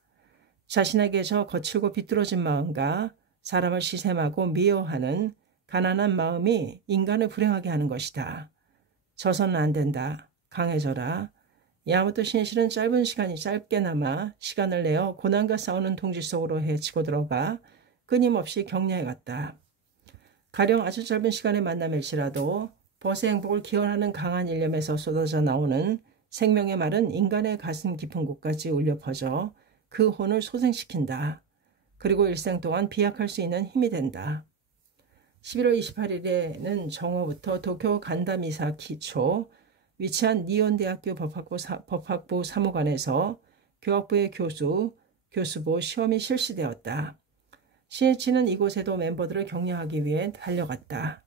자신에게 저 거칠고 비뚤어진 마음과 사람을 시샘하고 미워하는 가난한 마음이 인간을 불행하게 하는 것이다. 져서는 안 된다. 강해져라. 야마토 신실은 짧게나마 시간을 내어 고난과 싸우는 동지 속으로 헤치고 들어가 끊임없이 격려해 갔다. 가령 아주 짧은 시간의 만남일지라도 벗의 행복을 기원하는 강한 일념에서 쏟아져 나오는 생명의 말은 인간의 가슴 깊은 곳까지 울려 퍼져 그 혼을 소생시킨다. 그리고 일생 동안 비약할 수 있는 힘이 된다. 11월 28일에는 정오부터 도쿄 간다미사키초 위치한 니온대학교 법학부 사무관에서 교학부의 교수보 시험이 실시되었다. 시에치는 이곳에도 멤버들을 격려하기 위해 달려갔다.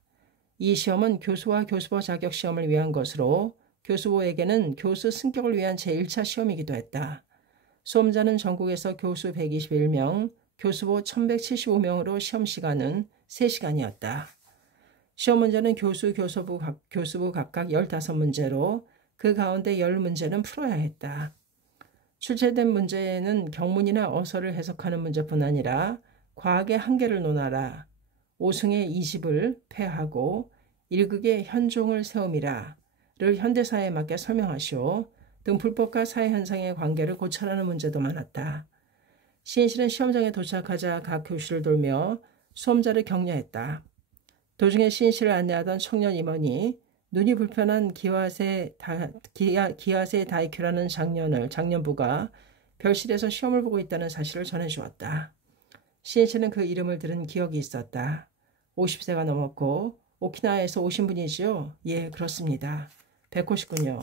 이 시험은 교수와 교수보 자격 시험을 위한 것으로 교수보에게는 교수 승격을 위한 제1차 시험이기도 했다. 수험자는 전국에서 교수 121명, 교수보 1175명으로 시험 시간은 3시간이었다. 시험 문제는 교수부 각각 15문제로 그 가운데 10문제는 풀어야 했다. 출제된 문제에는 경문이나 어설을 해석하는 문제뿐 아니라 과학의 한계를 논하라, 5승의 20을 패하고 1극의 현종을 세움이라 를 현대사회에 맞게 설명하시오 등 불법과 사회현상의 관계를 고찰하는 문제도 많았다. 시인실은 시험장에 도착하자 각 교실을 돌며 수험자를 격려했다. 도중에 시인실을 안내하던 청년 임원이 눈이 불편한 기와세 다이큐라는 장년부가 별실에서 시험을 보고 있다는 사실을 전해주었다. 시인실은 그 이름을 들은 기억이 있었다. 50세가 넘었고 오키나와에서 오신 분이지요? 예, 그렇습니다. 백호시군요.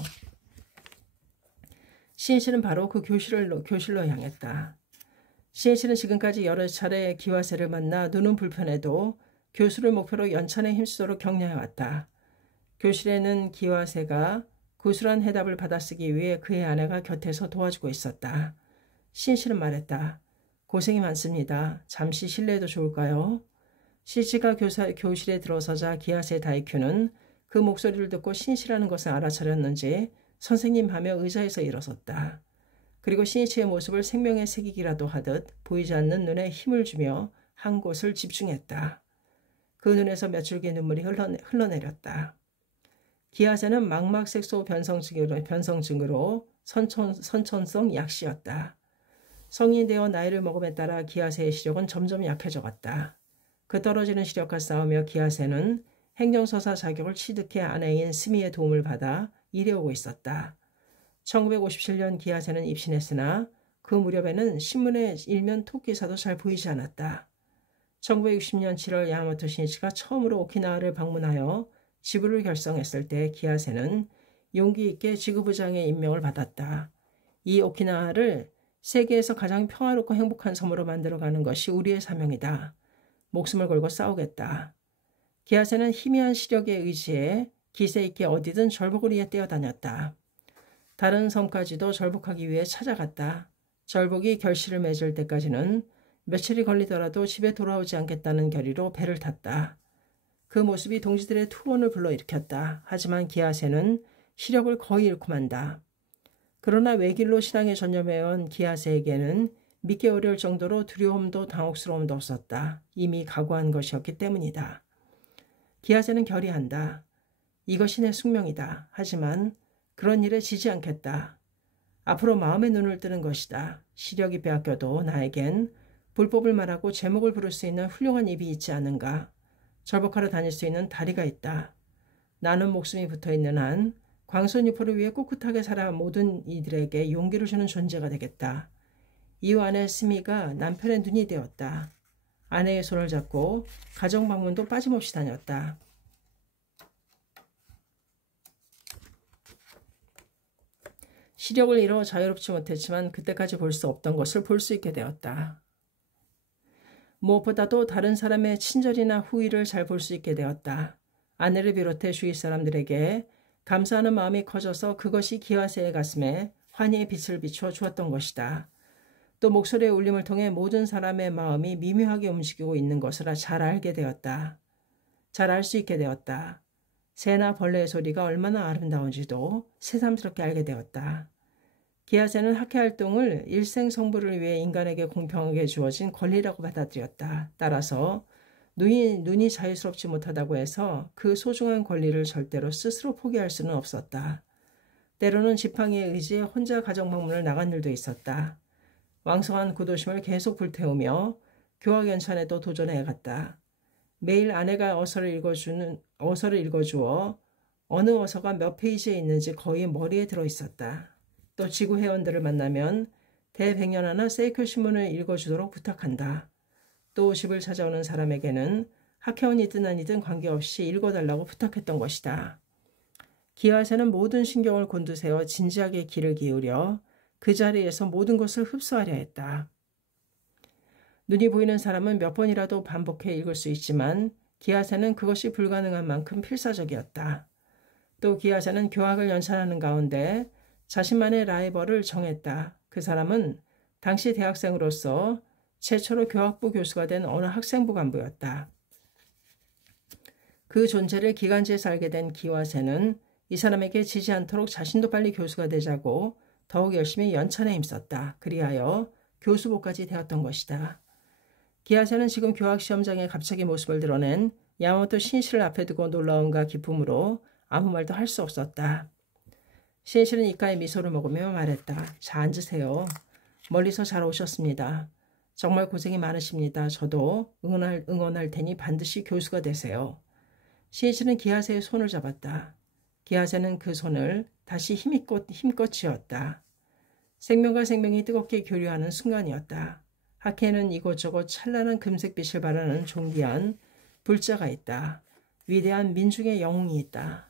시인실은 바로 그 교실로 향했다. 시인실은 지금까지 여러 차례 기와세를 만나 눈은 불편해도 교수를 목표로 연찬에 힘쓰도록 격려해왔다. 교실에는 기와세가 구술한 해답을 받아쓰기 위해 그의 아내가 곁에서 도와주고 있었다. 시인실은 말했다. 고생이 많습니다. 잠시 실례해도 좋을까요? 시치가 교실에 들어서자 기와세 다이큐는 그 목소리를 듣고 신이라는 것을 알아차렸는지 선생님 하며 의자에서 일어섰다. 그리고 신이치의 모습을 생명의 색이기라도 하듯 보이지 않는 눈에 힘을 주며 한 곳을 집중했다. 그 눈에서 몇 줄기의 눈물이 흘러내렸다. 기아세는 망막색소 변성증으로 선천성 약시였다. 성인이 되어 나이를 먹음에 따라 기아세의 시력은 점점 약해져 갔다. 그 떨어지는 시력과 싸우며 기아세는 행정서사 자격을 취득해 아내인 스미의 도움을 받아 일해오고 있었다. 1957년 기아세는 입신했으나 그 무렵에는 신문의 일면 톡기사도 잘 보이지 않았다. 1960년 7월 야마토 신이치가 처음으로 오키나와를 방문하여 지부를 결성했을 때 기아세는 용기 있게 지구부장의 임명을 받았다. 이 오키나와를 세계에서 가장 평화롭고 행복한 섬으로 만들어가는 것이 우리의 사명이다. 목숨을 걸고 싸우겠다. 기아세는 희미한 시력의 의지에 기세 있게 어디든 절복을 위해 뛰어다녔다. 다른 섬까지도 절복하기 위해 찾아갔다. 절복이 결실을 맺을 때까지는 며칠이 걸리더라도 집에 돌아오지 않겠다는 결의로 배를 탔다. 그 모습이 동지들의 투혼을 불러일으켰다. 하지만 기아세는 시력을 거의 잃고 만다. 그러나 외길로 신앙에 전념해온 기아세에게는 믿기 어려울 정도로 두려움도 당혹스러움도 없었다. 이미 각오한 것이었기 때문이다. 기아세는 결의한다. 이것이 내 숙명이다. 하지만 그런 일에 지지 않겠다. 앞으로 마음의 눈을 뜨는 것이다. 시력이 빼앗겨도 나에겐 불법을 말하고 제목을 부를 수 있는 훌륭한 입이 있지 않은가. 절복하러 다닐 수 있는 다리가 있다. 나는 목숨이 붙어있는 한 광선유포를 위해 꿋꿋하게 살아 모든 이들에게 용기를 주는 존재가 되겠다. 이후 아내 스미가 남편의 눈이 되었다. 아내의 손을 잡고 가정 방문도 빠짐없이 다녔다. 시력을 잃어 자유롭지 못했지만 그때까지 볼 수 없던 것을 볼 수 있게 되었다. 무엇보다도 다른 사람의 친절이나 후의를 잘 볼 수 있게 되었다. 아내를 비롯해 주위 사람들에게 감사하는 마음이 커져서 그것이 기아세의 가슴에 환희의 빛을 비춰 주었던 것이다. 또 목소리의 울림을 통해 모든 사람의 마음이 미묘하게 움직이고 있는 것을 잘 알게 되었다. 잘 알 수 있게 되었다. 새나 벌레의 소리가 얼마나 아름다운지도 새삼스럽게 알게 되었다. 기아세는 학회활동을 일생성불을 위해 인간에게 공평하게 주어진 권리라고 받아들였다. 따라서 눈이 자유스럽지 못하다고 해서 그 소중한 권리를 절대로 스스로 포기할 수는 없었다. 때로는 지팡이에 의지해 혼자 가정방문을 나간 일도 있었다. 왕성한 구도심을 계속 불태우며 교학연찬에도 도전해갔다. 매일 아내가 어서를 읽어주어 어느 어서가 몇 페이지에 있는지 거의 머리에 들어있었다. 또 지구 회원들을 만나면 대백년하나 세이클 신문을 읽어주도록 부탁한다. 또 집을 찾아오는 사람에게는 학회원이든 아니든 관계없이 읽어달라고 부탁했던 것이다. 기아세는 모든 신경을 곤두세워 진지하게 귀를 기울여 그 자리에서 모든 것을 흡수하려 했다. 눈이 보이는 사람은 몇 번이라도 반복해 읽을 수 있지만 기아세는 그것이 불가능한 만큼 필사적이었다. 또 기아세는 교학을 연찬하는 가운데 자신만의 라이벌을 정했다. 그 사람은 당시 대학생으로서 최초로 교학부 교수가 된 어느 학생부 간부였다. 그 존재를 기간지에서 알게 된 기아세는 이 사람에게 지지 않도록 자신도 빨리 교수가 되자고 더욱 열심히 연찬에 힘썼다. 그리하여 교수보까지 되었던 것이다. 기아세는 지금 교학시험장에 갑자기 모습을 드러낸 야마모토 신실을 앞에 두고 놀라움과 기쁨으로 아무 말도 할 수 없었다. 신실은 입가에 미소를 먹으며 말했다. 자, 앉으세요. 멀리서 잘 오셨습니다. 정말 고생이 많으십니다. 저도 응원할 테니 반드시 교수가 되세요. 신실은 기아세의 손을 잡았다. 기아세는 그 손을 다시 힘껏 쥐었다. 생명과 생명이 뜨겁게 교류하는 순간이었다. 학회에는 이곳저곳 찬란한 금색빛을 발하는 존귀한 불자가 있다. 위대한 민중의 영웅이 있다.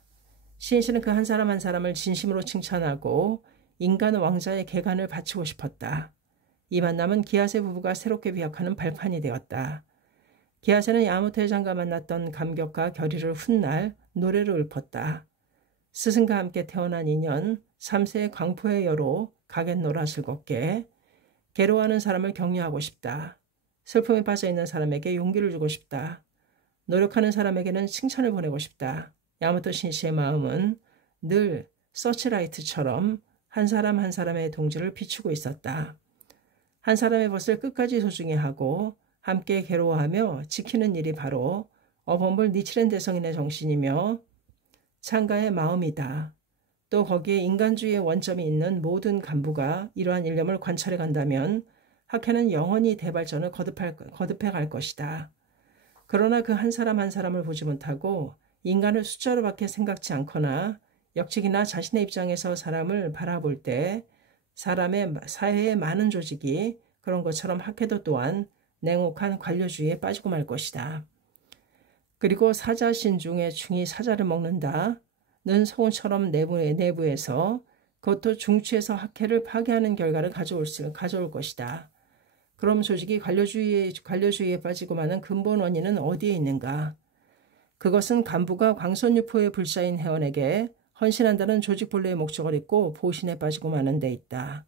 신실은 그 한 사람 한 사람을 진심으로 칭찬하고 인간 왕자의 계간을 바치고 싶었다. 이 만남은 기아세 부부가 새롭게 비약하는 발판이 되었다. 기아세는 야마모토 회장과 만났던 감격과 결의를 훗날 노래로 읊었다. 스승과 함께 태어난 인연, 3세의 광포의 여로 가겠노라 즐겁게. 괴로워하는 사람을 격려하고 싶다. 슬픔에 빠져있는 사람에게 용기를 주고 싶다. 노력하는 사람에게는 칭찬을 보내고 싶다. 야마모토 신시의 마음은 늘 서치라이트처럼 한 사람 한 사람의 동지를 비추고 있었다. 한 사람의 것을 끝까지 소중히 하고 함께 괴로워하며 지키는 일이 바로 어범블 니치렌 대성인의 정신이며 창가의 마음이다. 또 거기에 인간주의의 원점이 있는 모든 간부가 이러한 일념을 관찰해 간다면 학회는 영원히 대발전을 거듭해 갈 것이다. 그러나 그 한 사람 한 사람을 보지 못하고 인간을 숫자로밖에 생각지 않거나 역직이나 자신의 입장에서 사람을 바라볼 때 사회의 많은 조직이 그런 것처럼 학회도 또한 냉혹한 관료주의에 빠지고 말 것이다. 그리고 사자신 중에 중이 사자를 먹는다는 소문처럼 내부에서 그것도 중추에서 학회를 파괴하는 결과를 가져올 것이다. 그럼 조직이 관료주의에 빠지고 마는 근본 원인은 어디에 있는가? 그것은 간부가 광선유포의 불사인 회원에게 헌신한다는 조직 본래의 목적을 잊고 보신에 빠지고 마는 데 있다.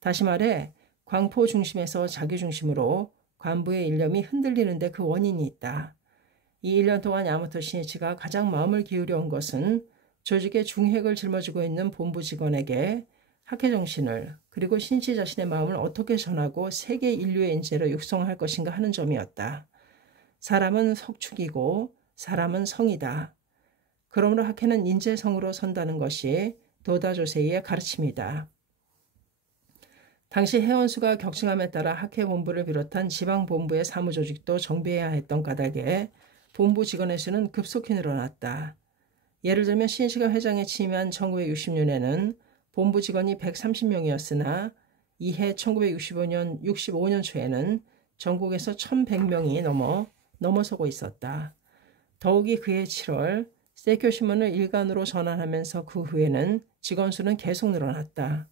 다시 말해 광포 중심에서 자기 중심으로 간부의 일념이 흔들리는데 그 원인이 있다. 이 1년 동안 야마모토 신이치가 가장 마음을 기울여 온 것은 조직의 중핵을 짊어지고 있는 본부 직원에게 학회 정신을 그리고 신씨 자신의 마음을 어떻게 전하고 세계 인류의 인재로 육성할 것인가 하는 점이었다. 사람은 석축이고 사람은 성이다. 그러므로 학회는 인재성으로 선다는 것이 도다 조세이의 가르침이다. 당시 회원수가 격증함에 따라 학회 본부를 비롯한 지방 본부의 사무조직도 정비해야 했던 까닭에 본부 직원의 수는 급속히 늘어났다. 예를 들면 신씨가 회장에 취임한 1960년에는 본부 직원이 130명이었으나 이해 1965년 초에는 전국에서 1100명이 넘어서고 있었다. 더욱이 그해 7월 세이쿄신문을 일간으로 전환하면서 그 후에는 직원 수는 계속 늘어났다.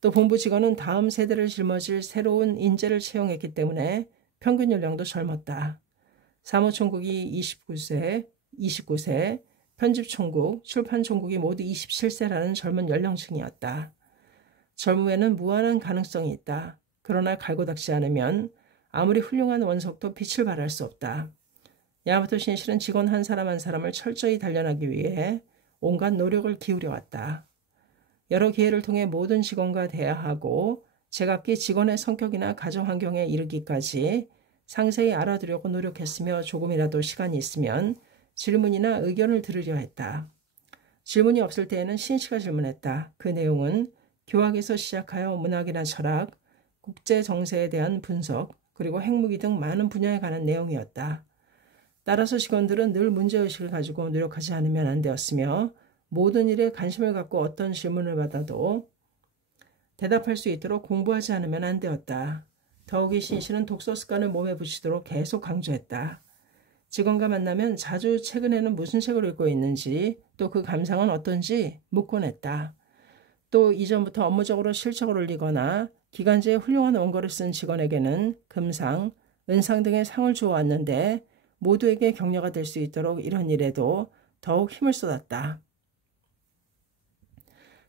또 본부 직원은 다음 세대를 짊어질 새로운 인재를 채용했기 때문에 평균 연령도 젊었다. 사무총국이 29세, 편집총국, 출판총국이 모두 27세라는 젊은 연령층이었다. 젊음에는 무한한 가능성이 있다. 그러나 갈고 닦지 않으면 아무리 훌륭한 원석도 빛을 발할 수 없다. 야마토 신실은 직원 한 사람 한 사람을 철저히 단련하기 위해 온갖 노력을 기울여왔다. 여러 기회를 통해 모든 직원과 대화하고 제각기 직원의 성격이나 가정 환경에 이르기까지 상세히 알아두려고 노력했으며 조금이라도 시간이 있으면 질문이나 의견을 들으려 했다. 질문이 없을 때에는 신씨가 질문했다. 그 내용은 교학에서 시작하여 문학이나 철학, 국제 정세에 대한 분석, 그리고 핵무기 등 많은 분야에 관한 내용이었다. 따라서 직원들은 늘 문제의식을 가지고 노력하지 않으면 안 되었으며 모든 일에 관심을 갖고 어떤 질문을 받아도 대답할 수 있도록 공부하지 않으면 안 되었다. 더욱이 신씨는 독서 습관을 몸에 붙이도록 계속 강조했다. 직원과 만나면 자주 최근에는 무슨 책을 읽고 있는지 또 그 감상은 어떤지 묻곤 했다. 또 이전부터 업무적으로 실적을 올리거나 기간제에 훌륭한 원고를 쓴 직원에게는 금상, 은상 등의 상을 주어왔는데 모두에게 격려가 될 수 있도록 이런 일에도 더욱 힘을 쏟았다.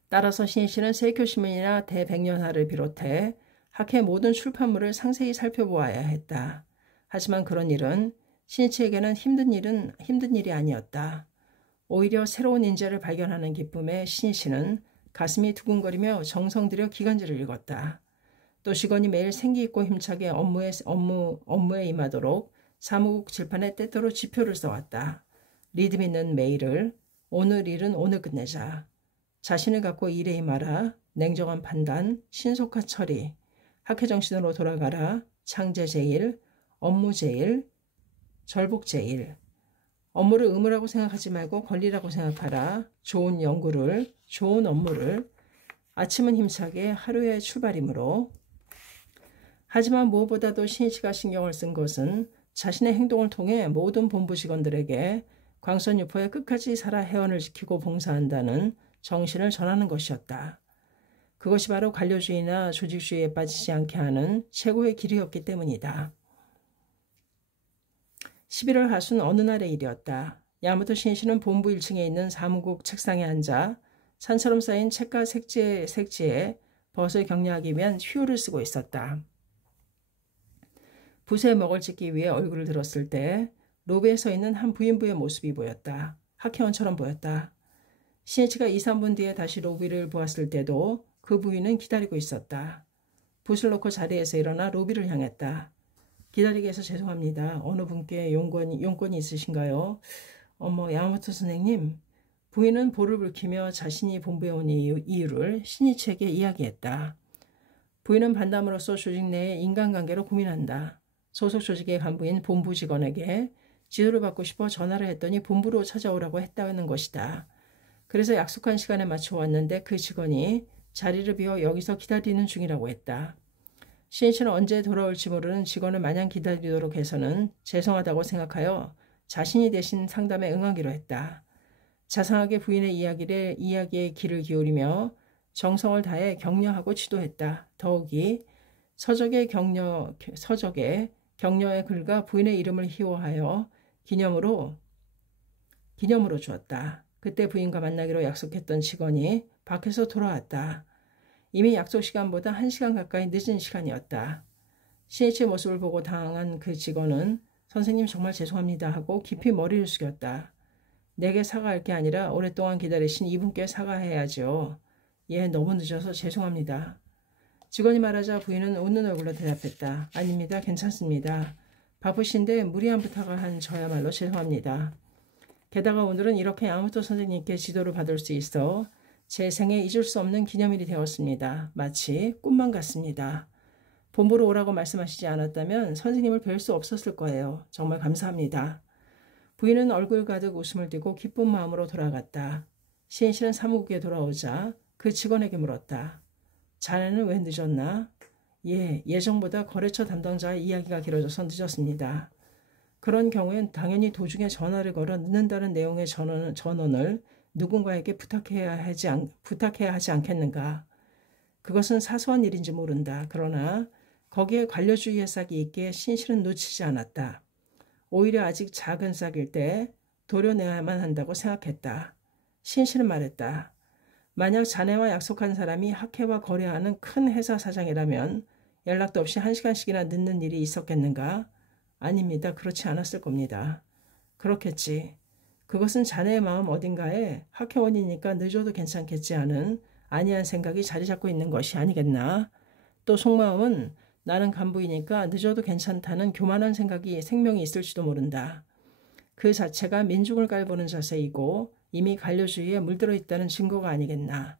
따라서 신씨는 세이쿄신문이나 대백년하를 비롯해 학회 모든 출판물을 상세히 살펴보아야 했다. 하지만 그런 일은 신씨에게는 힘든 일이 아니었다. 오히려 새로운 인재를 발견하는 기쁨에 신씨는 가슴이 두근거리며 정성 들여 기간지를 읽었다. 또 직원이 매일 생기 있고 힘차게 업무에 임하도록 사무국 질판에 때때로 지표를 써왔다. 리듬 있는 메일을 오늘 일은 오늘 끝내자. 자신을 갖고 일에 임하라. 냉정한 판단, 신속한 처리. 학회 정신으로 돌아가라. 창제 제일, 업무 제일, 절복 제일. 업무를 의무라고 생각하지 말고 권리라고 생각하라. 좋은 연구를, 좋은 업무를. 아침은 힘차게 하루의 출발이므로. 하지만 무엇보다도 신씨가 신경을 쓴 것은 자신의 행동을 통해 모든 본부 직원들에게 광선유포에 끝까지 살아 회원을 지키고 봉사한다는 정신을 전하는 것이었다. 그것이 바로 관료주의나 조직주의에 빠지지 않게 하는 최고의 길이었기 때문이다. 11월 하순 어느 날의 일이었다. 야마토 신씨는 본부 1층에 있는 사무국 책상에 앉아 산처럼 쌓인 책과 색지에 벗을 격려하기 위한 휴유를 쓰고 있었다. 붓에 먹을 찍기 위해 얼굴을 들었을 때 로비에 서 있는 한 부인부의 모습이 보였다. 학회원처럼 보였다. 신이치가 2, 3분 뒤에 다시 로비를 보았을 때도 그 부인은 기다리고 있었다. 붓을 놓고 자리에서 일어나 로비를 향했다. 기다리게 해서 죄송합니다. 어느 분께 용건이 있으신가요? 야마모토 선생님. 부인은 볼을 붉히며 자신이 본부에 온 이유를 신이치에게 이야기했다. 부인은 반담으로써 조직 내의 인간관계로 고민한다. 소속 조직의 간부인 본부 직원에게 지도를 받고 싶어 전화를 했더니 본부로 찾아오라고 했다는 것이다. 그래서 약속한 시간에 맞춰 왔는데 그 직원이 자리를 비워 여기서 기다리는 중이라고 했다. 신이치는 언제 돌아올지 모르는 직원을 마냥 기다리도록 해서는 죄송하다고 생각하여 자신이 대신 상담에 응하기로 했다. 자상하게 부인의 이야기에 귀를 기울이며 정성을 다해 격려하고 지도했다. 더욱이 서적의 격려의 글과 부인의 이름을 희호하여 기념으로 주었다. 그때 부인과 만나기로 약속했던 직원이 밖에서 돌아왔다. 이미 약속 시간보다 1시간 가까이 늦은 시간이었다. 신이치의 모습을 보고 당황한 그 직원은 선생님 정말 죄송합니다 하고 깊이 머리를 숙였다. 내게 사과할 게 아니라 오랫동안 기다리신 이분께 사과해야죠. 예, 너무 늦어서 죄송합니다. 직원이 말하자 부인은 웃는 얼굴로 대답했다. 아닙니다. 괜찮습니다. 바쁘신데 무리한 부탁을 한 저야말로 죄송합니다. 게다가 오늘은 이렇게 야마토 선생님께 지도를 받을 수 있어 제 생에 잊을 수 없는 기념일이 되었습니다. 마치 꿈만 같습니다. 본부로 오라고 말씀하시지 않았다면 선생님을 뵐 수 없었을 거예요. 정말 감사합니다. 부인은 얼굴 가득 웃음을 띠고 기쁜 마음으로 돌아갔다. 시인 씨는 사무국에 돌아오자 그 직원에게 물었다. 자네는 왜 늦었나? 예, 예정보다 거래처 담당자와 이야기가 길어져서 늦었습니다. 그런 경우엔 당연히 도중에 전화를 걸어 늦는다는 내용의 전원을 누군가에게 부탁해야 하지 않겠는가. 그것은 사소한 일인지 모른다. 그러나 거기에 관료주의의 싹이 있기에 신실은 놓치지 않았다. 오히려 아직 작은 싹일 때 도려내야만 한다고 생각했다. 신실은 말했다. 만약 자네와 약속한 사람이 학회와 거래하는 큰 회사 사장이라면 연락도 없이 1시간씩이나 늦는 일이 있었겠는가? 아닙니다. 그렇지 않았을 겁니다. 그렇겠지. 그것은 자네의 마음 어딘가에 학회원이니까 늦어도 괜찮겠지 하는 안이한 생각이 자리 잡고 있는 것이 아니겠나? 또 속마음은 나는 간부이니까 늦어도 괜찮다는 교만한 생각이 생명이 있을지도 모른다. 그 자체가 민중을 깔보는 자세이고 이미 관료주의에 물들어 있다는 증거가 아니겠나.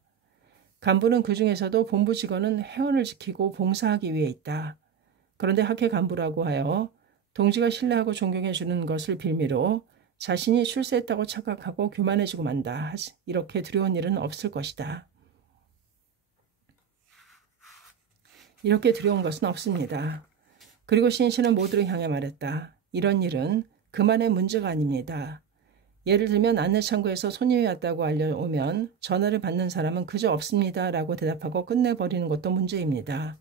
간부는 그 중에서도 본부 직원은 회원을 지키고 봉사하기 위해 있다. 그런데 학회 간부라고 하여 동지가 신뢰하고 존경해 주는 것을 빌미로 자신이 출세했다고 착각하고 교만해지고 만다. 이렇게 두려운 일은 없을 것이다. 이렇게 두려운 것은 없습니다. 그리고 신씨는 모두를 향해 말했다. 이런 일은 그만의 문제가 아닙니다. 예를 들면 안내창구에서 손님이 왔다고 알려오면 전화를 받는 사람은 그저 없습니다 라고 대답하고 끝내버리는 것도 문제입니다.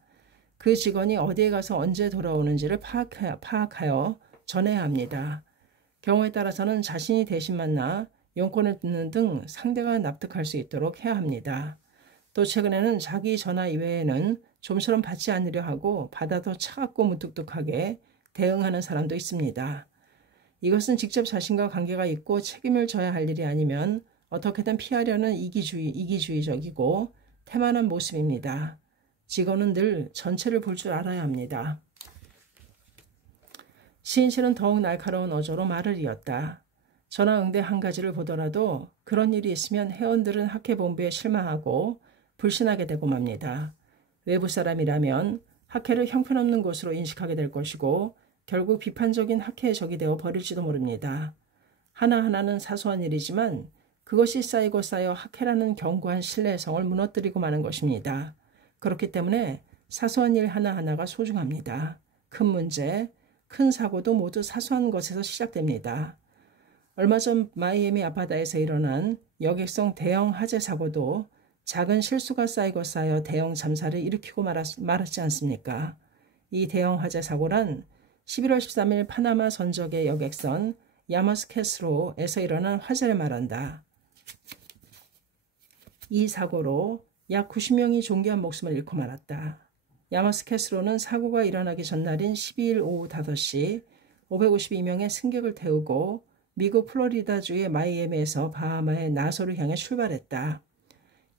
그 직원이 어디에 가서 언제 돌아오는지를 파악하여 전해야 합니다. 경우에 따라서는 자신이 대신 만나 용건을 듣는 등 상대가 납득할 수 있도록 해야 합니다. 또 최근에는 자기 전화 이외에는 좀처럼 받지 않으려 하고 받아도 차갑고 무뚝뚝하게 대응하는 사람도 있습니다. 이것은 직접 자신과 관계가 있고 책임을 져야 할 일이 아니면 어떻게든 피하려는 이기주의적이고 태만한 모습입니다. 직원은 늘 전체를 볼 줄 알아야 합니다. 시인실은 더욱 날카로운 어조로 말을 이었다. 전화 응대 한 가지를 보더라도 그런 일이 있으면 회원들은 학회 본부에 실망하고 불신하게 되고 맙니다. 외부 사람이라면 학회를 형편없는 곳으로 인식하게 될 것이고 결국 비판적인 학회의 적이 되어 버릴지도 모릅니다. 하나하나는 사소한 일이지만 그것이 쌓이고 쌓여 학회라는 견고한 신뢰성을 무너뜨리고 마는 것입니다. 그렇기 때문에 사소한 일 하나하나가 소중합니다. 큰 문제, 큰 사고도 모두 사소한 것에서 시작됩니다. 얼마 전 마이애미 앞바다에서 일어난 여객성 대형 화재 사고도 작은 실수가 쌓이고 쌓여 대형 참사를 일으키고 말았지 않습니까? 이 대형 화재 사고란 11월 13일 파나마 선적의 여객선 야머스캐스로에서 일어난 화재를 말한다. 이 사고로 약 90명이 존귀한 목숨을 잃고 말았다. 야머스캐스로는 사고가 일어나기 전날인 12일 오후 5시 552명의 승객을 태우고 미국 플로리다주의 마이애미에서 바하마의 나소를 향해 출발했다.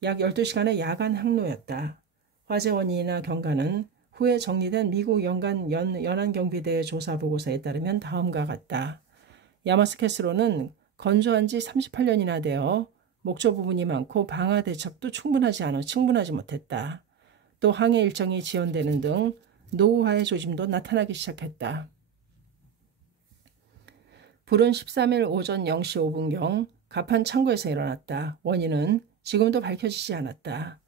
약 12시간의 야간 항로였다. 화재 원인이나 경과는 후에 정리된 미국 연안경비대의 조사 보고서에 따르면 다음과 같다. 야머스캐스로는 건조한 지 38년이나 되어 목조 부분이 많고 방화 대책도 충분하지 못했다. 또 항해 일정이 지연되는 등 노후화의 조짐도 나타나기 시작했다. 불은 13일 오전 0시 5분경 갑판 창고에서 일어났다. 원인은 지금도 밝혀지지 않았다.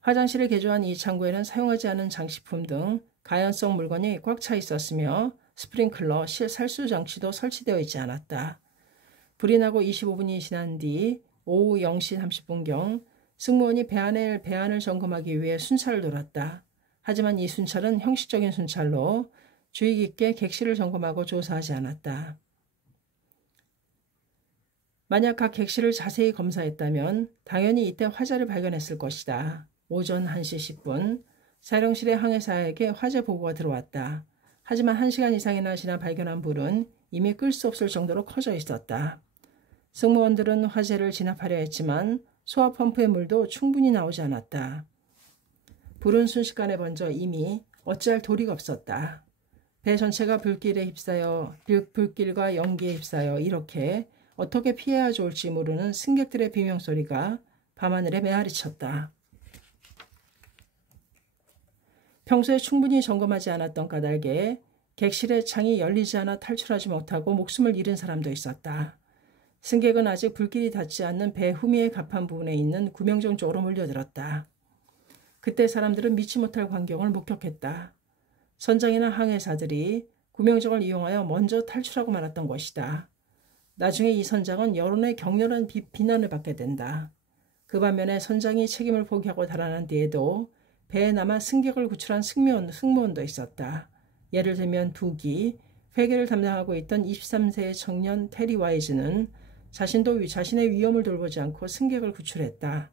화장실을 개조한 이 창고에는 사용하지 않은 장식품 등 가연성 물건이 꽉 차 있었으며 스프링클러, 살수 장치도 설치되어 있지 않았다. 불이 나고 25분이 지난 뒤 오후 0시 30분경 승무원이 배안을 점검하기 위해 순찰을 돌았다. 하지만 이 순찰은 형식적인 순찰로 주의 깊게 객실을 점검하고 조사하지 않았다. 만약 각 객실을 자세히 검사했다면 당연히 이때 화재를 발견했을 것이다. 오전 1시 10분 사령실의 항해사에게 화재 보고가 들어왔다. 하지만 1시간 이상이나 지나 발견한 불은 이미 끌 수 없을 정도로 커져 있었다. 승무원들은 화재를 진압하려 했지만 소화 펌프의 물도 충분히 나오지 않았다. 불은 순식간에 번져 이미 어찌할 도리가 없었다. 배 전체가 불길에 휩싸여 불길과 연기에 휩싸여 이렇게 어떻게 피해야 좋을지 모르는 승객들의 비명소리가 밤하늘에 메아리쳤다. 평소에 충분히 점검하지 않았던 까닭에 객실의 창이 열리지 않아 탈출하지 못하고 목숨을 잃은 사람도 있었다. 승객은 아직 불길이 닿지 않는 배 후미의 갑판 부분에 있는 구명정 쪽으로 몰려들었다. 그때 사람들은 믿지 못할 광경을 목격했다. 선장이나 항해사들이 구명정을 이용하여 먼저 탈출하고 말았던 것이다. 나중에 이 선장은 여론의 격렬한 비난을 받게 된다. 그 반면에 선장이 책임을 포기하고 달아난 뒤에도 배에 남아 승객을 구출한 승무원도 있었다. 예를 들면 두기, 회계를 담당하고 있던 23세의 청년 테리 와이즈는 자신도 자신의 위험을 돌보지 않고 승객을 구출했다.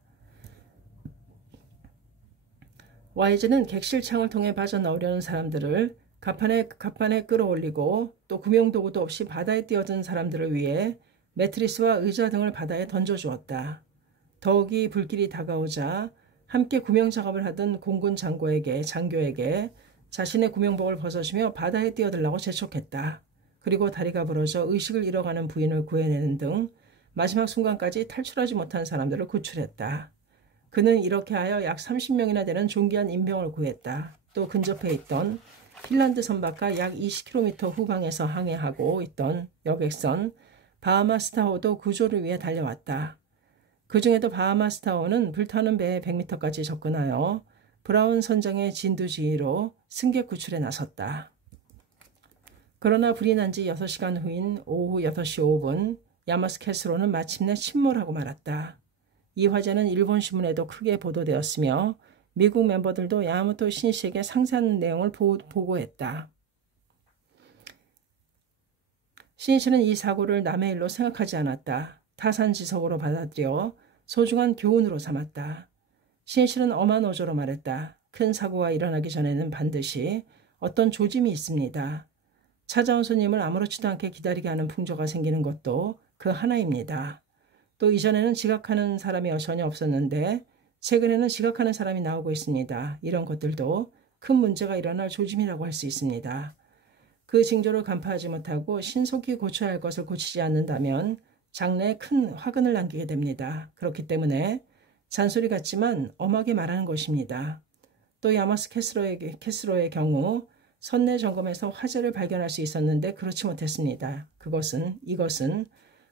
와이즈는 객실 창을 통해 빠져나오려는 사람들을 갑판에 끌어올리고 또 구명도구도 없이 바다에 뛰어든 사람들을 위해 매트리스와 의자 등을 바다에 던져주었다. 더욱이 불길이 다가오자 함께 구명 작업을 하던 공군 장교에게 자신의 구명복을 벗어주며 바다에 뛰어들라고 재촉했다. 그리고 다리가 부러져 의식을 잃어가는 부인을 구해내는 등 마지막 순간까지 탈출하지 못한 사람들을 구출했다. 그는 이렇게 하여 약 30명이나 되는 존귀한 인명을 구했다. 또 근접해 있던 핀란드 선박과 약 20km 후방에서 항해하고 있던 여객선 바하마스타호도 구조를 위해 달려왔다. 그 중에도 바하마스타호는 불타는 배에 100m까지 접근하여 브라운 선장의 진두지휘로 승객 구출에 나섰다. 그러나 불이 난 지 6시간 후인 오후 6시 5분 야마스캐스로는 마침내 침몰하고 말았다. 이 화재는 일본 신문에도 크게 보도되었으며 미국 멤버들도 야마토 신씨에게 상세한 내용을 보고했다. 신씨는 이 사고를 남의 일로 생각하지 않았다. 타산지석으로 받아들여 소중한 교훈으로 삼았다. 신씨는 엄한 어조로 말했다. 큰 사고가 일어나기 전에는 반드시 어떤 조짐이 있습니다. 찾아온 손님을 아무렇지도 않게 기다리게 하는 풍조가 생기는 것도 그 하나입니다. 또 이전에는 지각하는 사람이 전혀 없었는데 최근에는 지각하는 사람이 나오고 있습니다. 이런 것들도 큰 문제가 일어날 조짐이라고 할 수 있습니다. 그 징조를 간파하지 못하고 신속히 고쳐야 할 것을 고치지 않는다면 장래에 큰 화근을 남기게 됩니다. 그렇기 때문에 잔소리 같지만 엄하게 말하는 것입니다. 또 야마스 캐스로의 경우 선내 점검에서 화재를 발견할 수 있었는데 그렇지 못했습니다. 이것은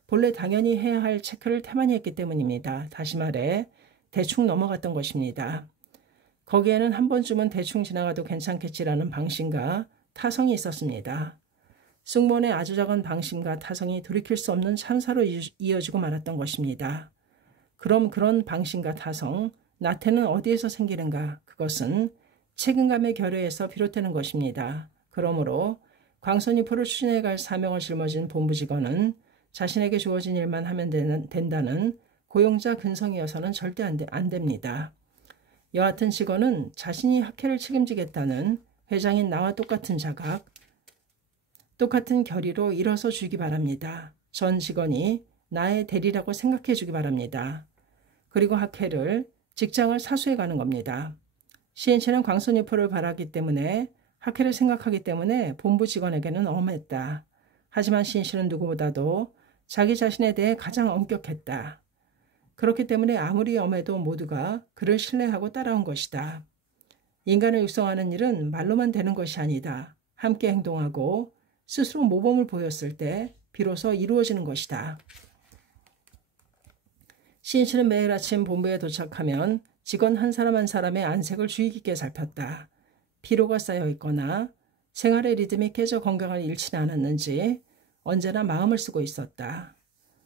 본래 당연히 해야 할 체크를 태만히 했기 때문입니다. 다시 말해 대충 넘어갔던 것입니다. 거기에는 한 번쯤은 대충 지나가도 괜찮겠지라는 방심과 타성이 있었습니다. 승무원의 아주 작은 방심과 타성이 돌이킬 수 없는 참사로 이어지고 말았던 것입니다. 그럼 그런 방심과 타성, 나태는 어디에서 생기는가? 그것은 책임감의 결여에서 비롯되는 것입니다. 그러므로 광선이포를 추진해갈 사명을 짊어진 본부 직원은 자신에게 주어진 일만 하면 된다는 고용자 근성이어서는 절대 안 됩니다. 여하튼 직원은 자신이 학회를 책임지겠다는 회장인 나와 똑같은 자각, 똑같은 결의로 일어서 주기 바랍니다. 전 직원이 나의 대리라고 생각해 주기 바랍니다. 그리고 직장을 사수해 가는 겁니다. CNC는 광선유포를 바라기 때문에 학회를 생각하기 때문에 본부 직원에게는 엄했다. 하지만 CNC는 누구보다도 자기 자신에 대해 가장 엄격했다. 그렇기 때문에 아무리 엄해도 모두가 그를 신뢰하고 따라온 것이다. 인간을 육성하는 일은 말로만 되는 것이 아니다. 함께 행동하고 스스로 모범을 보였을 때 비로소 이루어지는 것이다. CNC는 매일 아침 본부에 도착하면 직원 한 사람 한 사람의 안색을 주의 깊게 살폈다. 피로가 쌓여 있거나 생활의 리듬이 깨져 건강을 잃지는 않았는지 언제나 마음을 쓰고 있었다.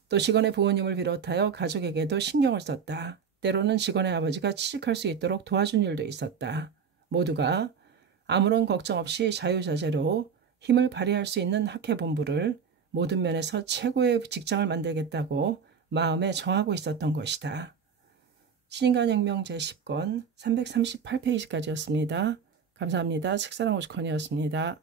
또 직원의 부모님을 비롯하여 가족에게도 신경을 썼다. 때로는 직원의 아버지가 취직할 수 있도록 도와준 일도 있었다. 모두가 아무런 걱정 없이 자유자재로 힘을 발휘할 수 있는 학회 본부를 모든 면에서 최고의 직장을 만들겠다고 마음에 정하고 있었던 것이다. 시인간혁명 제10권 338페이지까지였습니다. 감사합니다. 책사랑 오죽헌이었습니다.